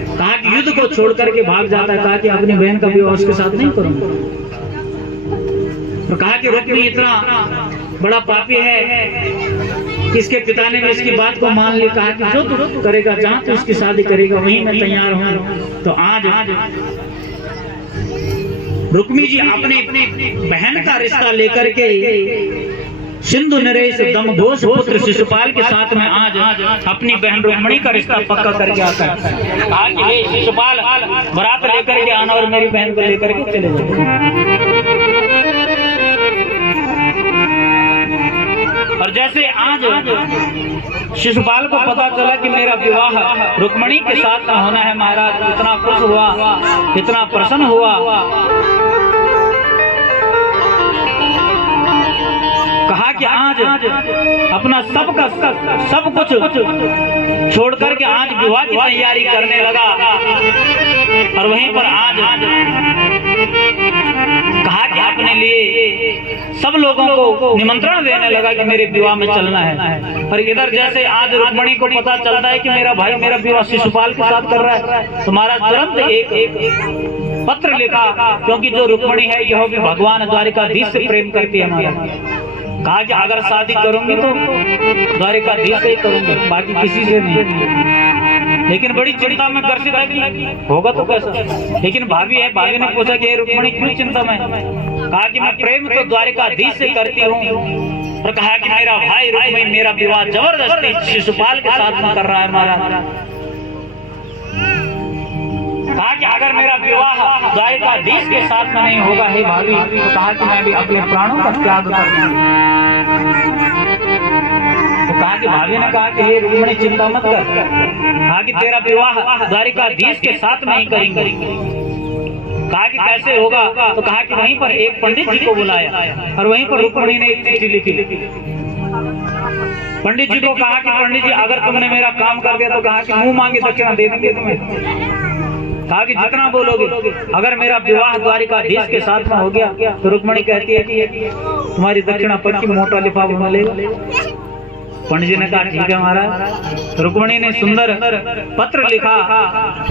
कहा कि युद्ध को छोड़ करके भाग जाता है। कहा कि अपनी बहन का विवाह उसके साथ नहीं करूंगा। और कहा कि रुक्मी इतना बड़ा पापी है, इसके पिता ने भी इसकी बात को मान लिया। कहा कि जो तू करेगा, जहां तू इसकी शादी करेगा वहीं मैं तैयार हूं। तो आज रुक्मी जी अपने बहन का रिश्ता लेकर के सिंधु नरेश दमघोष पुत्र शिशुपाल के साथ में आज अपनी बहन रुक्मिणी का रिश्ता पक्का करके आता है। कहा कि हे शिशुपाल, बारात लेकर के आना और मेरी बहन को लेकर के चले जाओ। और जैसे आज शिशुपाल को पता चला कि मेरा विवाह रुक्मिणी के साथ होना है, महाराज इतना खुश हुआ, इतना प्रसन्न हुआ। कहा कि आज अपना सब कुछ छोड़ करके आज विवाह की तैयारी करने लगा। और वहीं पर आज कहा कि अपने लिए सब लोगों को निमंत्रण देने लगा कि मेरे विवाह में चलना है। और इधर जैसे आज रुक्मिणी को पता चलता है कि मेरा भाई मेरा विवाह शिशुपाल के साथ कर रहा है, तो महाराज तुरंत एक पत्र लिखा, क्योंकि जो रुक्मिणी है यह भी भगवान द्वारिकाधीश से प्रेम करती है हमारा। कहा कि अगर शादी करूंगी तो द्वारिकाधीश से ही करूंगी, बाकी किसी से नहीं। लेकिन बड़ी चिंता में ग्रसित है कि होगा तो कैसा। लेकिन भाभी है, भाभी ने पूछा कि रुक्मिणी क्यों चिंता में? कहा कि मैं प्रेम तो द्वारिकाधीश से करती हूँ। और कहा कि मेरा भाई रुक्मिणी मेरा विवाह जबरदस्ती शिशुपाल के साथ में कर रहा है महाराज। कहा कि अगर मेरा विवाह द्वारिकाधीश के साथ में नहीं होगा हे भाभी, तो कहा कि मैं भी अपने प्राणों का त्याग करूंगा। तो कहा कि भाभी ने कहा कि हे रुक्मिणी चिंता मत कर। कहा कि तेरा विवाह द्वारिकाधीश के साथ में ही करेंगे। कहा कि कैसे होगा? तो कहा कि वहीं पर एक पंडित जी को बुलाया और वहीं पर रुक्मिणी ने एक चिट्ठी लिखी। पंडित जी को कहा कि पंडित जी अगर तुमने मेरा काम कर दिया तो कहा कि मुंह मांगे दक्षिणा दे देंगे तुम्हें। कहा कि जितना बोलोगे। अगर मेरा विवाह द्वारिकाधीश के साथ में हो गया तो रुक्मिणी कहती है कि तुम्हारी दक्षिणा पक्की मोटा लिफाफा मिलेगा। पंडित जी ने कहा ठीक है महाराज। रुक्मिणी ने सुंदर पत्र लिखा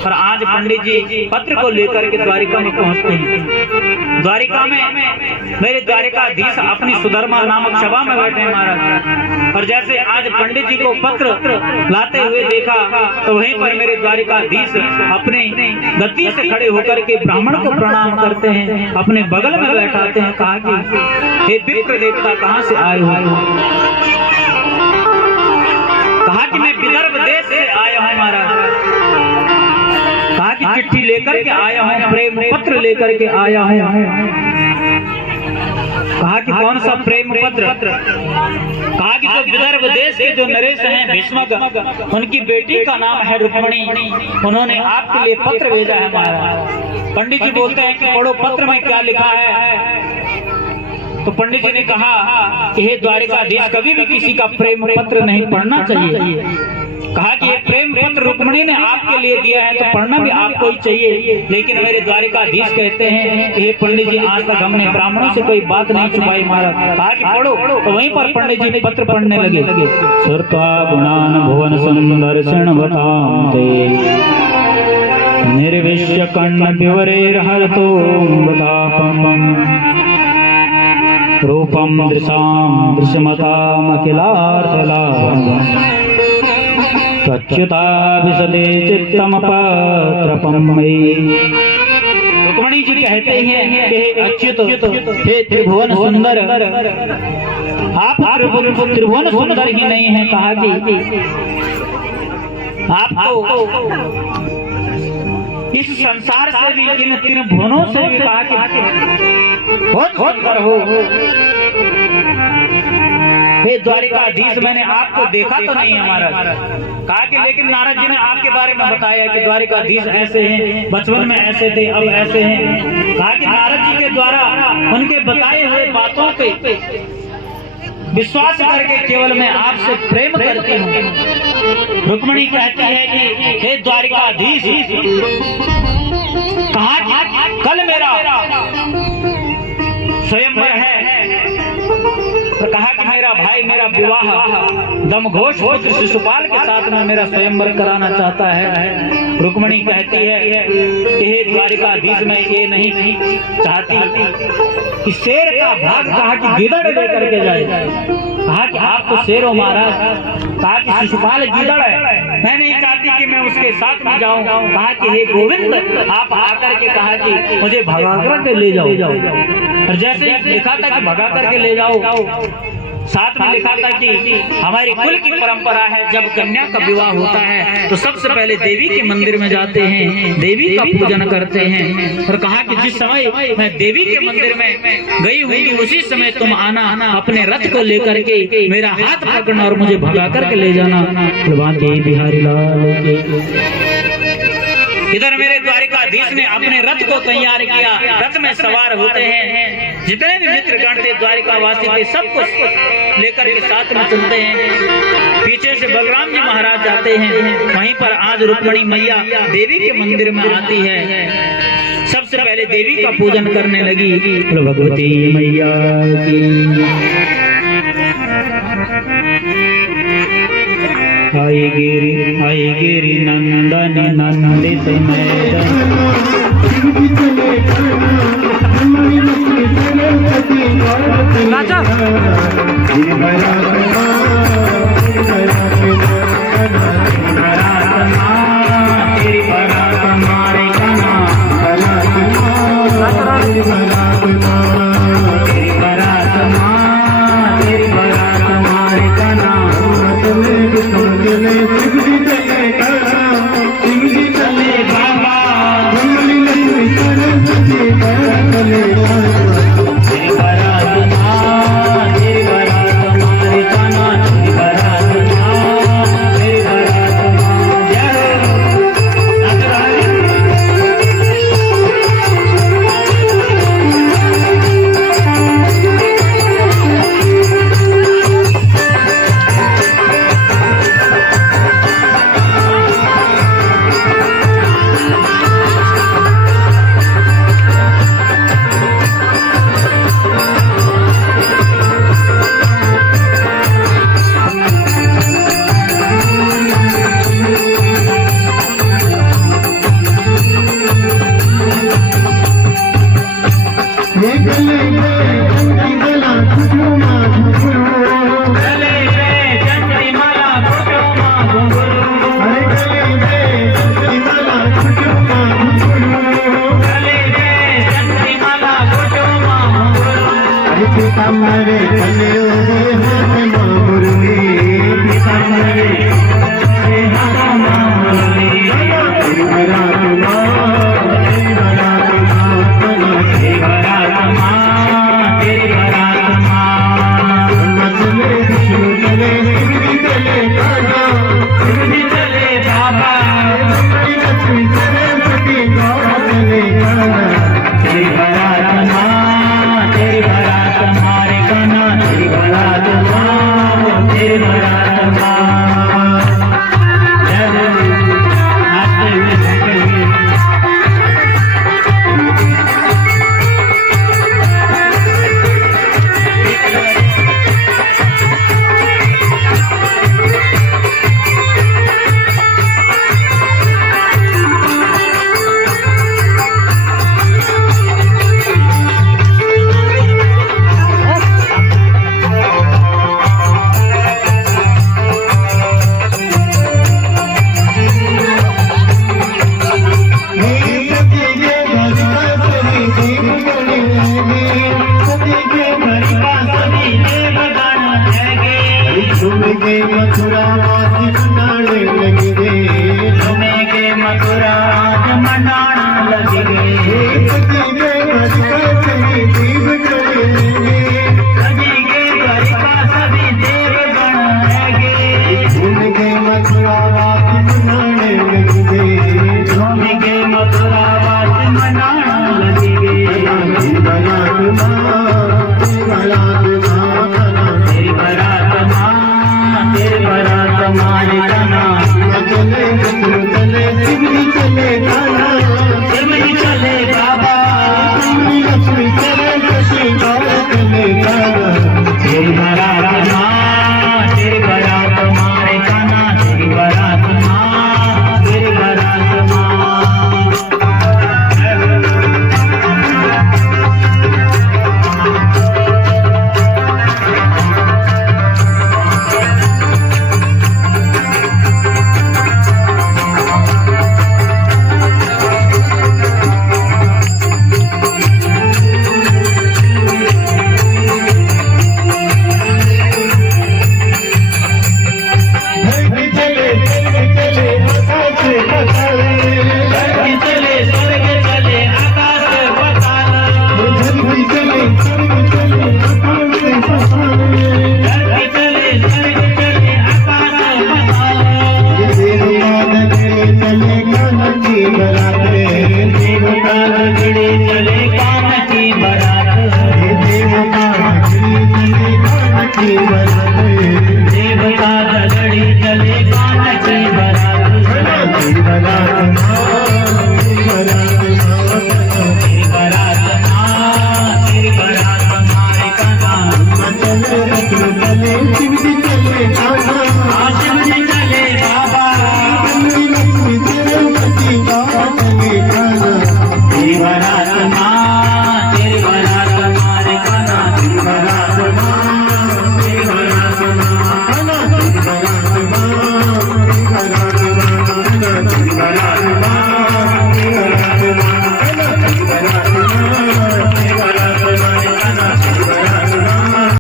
और आज पंडित जी पत्र को लेकर के द्वारिका में पहुंचते हैं। द्वारिका में मेरे द्वारिकाधीश अपनी सुधर्मा नामक सभा में बैठे हैं महाराज। और जैसे आज पंडित जी को पत्र लाते हुए देखा तो वहीं पर मेरे द्वारिकाधीश अपने गद्दी से खड़े होकर के ब्राह्मण को प्रणाम करते हैं, अपने बगल में बैठाते हैं। कहा कि हे विप्र देवता कहाँ से आए हो? कहा कि मैं विदर्भ देश से आया हूँ महाराज। कहा कि चिट्ठी लेकर के आया हूँ, प्रेम पत्र लेकर के आया हूँ। कहा कि कौन सा प्रेम पत्र? कहा कि जो विदर्भ देश के जो नरेश हैं भीष्मक, उनकी बेटी का नाम है रुक्मिणी, उन्होंने आपके लिए पत्र भेजा है महाराज। पंडित जी बोलते हैं कि पढ़ो पत्र में क्या लिखा है। तो पंडित जी ने कहा कि हे द्वारिकाधीश, कभी भी किसी का प्रेम पत्र नहीं पढ़ना चाहिए। कहा कि ये प्रेम पत्र रुक्मिणी ने आपके लिए दिया है तो पढ़ना भी आपको ही चाहिए। लेकिन मेरे द्वारिकाधीश कहते हैं कि हे पंडित जी, आज तक हमने ब्राह्मणों से कोई बात नहीं छुपाई महाराज। कहा कि पढ़ो। तो वहीं पर पंडित जी पत्र पढ़ने लगे। श्रुत्वा गुणान भुवन संदर्शन बताते निर्विश्य कर्ण विवरेर्हर्तो बतापम् रूपम दृशाम दृश्यमतामखिलार्थलाभम् तच्युता विशदे चित्तमपत्रपं मयि। रुक्मिणी जी कहते हैं हे अच्युत, हे त्रिभुवन सुंदर, आप त्रिभुवन सुंदर ही नहीं है। कहा कि आपको इस संसार से भी, इन त्रिभुवनों से भी कहा कि बहुत सुंदर हो। हे द्वारिकाधीश, मैंने आपको देखा तो नहीं है महाराज। कहा कि लेकिन नारद जी ने आपके बारे में बताया कि द्वारिकाधीश ऐसे हैं, बचपन में ऐसे थे, अब ऐसे हैं। कहा कि नारद जी के द्वारा उनके बताए हुए बातों पे विश्वास करके केवल मैं आपसे प्रेम करती हूँ। रुक्मिणी कहती है कि हे द्वारिकाधीश, कहा कल मेरा स्वयंवर है, तो कहा कि मेरा भाई मेरा विवाह दमघोष पुत्र शिशुपाल के साथ में मेरा स्वयंवर कराना चाहता है। रुक्मिणी कहती है कि हे द्वारिकाधीश, मैं ये नहीं चाहती कि शेर का भाग कहा कि गिदड़ लेकर के जाए। कहा कि आप तो शेर हो महाराज, कहा कि शिशुपाल गिदड़ है, मैं नहीं चाहती कि मैं उसके साथ में जाऊं। कहा कि हे गोविंद, आप आकर के कहा कि मुझे भगा करके ले जाओ। और जैसे लिखा था कि भगा करके ले जाओ, साथ में लिखा था कि हमारी कुल की परंपरा है, जब कन्या का विवाह होता है तो सबसे पहले देवी के मंदिर में जाते हैं, देवी का पूजन करते हैं। और कहा कि जिस समय मैं देवी के मंदिर में गई हुई उसी समय तुम आना, अपने रथ को लेकर के मेरा हाथ पकड़ना और मुझे भगा करके ले जाना। बिहारी लाल के इधर मेरे द्वारिकाधीश ने अपने रथ को तैयार किया, रथ में सवार होते हैं, जितने भी मित्र गण थे द्वारिकावासी थे, सब कुछ लेकर के साथ में चलते हैं। पीछे से बलराम जी महाराज जाते हैं, वहीं पर आज रुक्मिणी मैया देवी के मंदिर में आती है। सबसे पहले देवी का पूजन करने लगी, भगवती मैया की। आई गिरी नंदनी नंदित मथुरा मनाना लगेंगे। तेरी बारात माँ, तेरी बारात माँ, तेरी बारात माँ, तेरी बारात माँ, चले चले शिवजी चले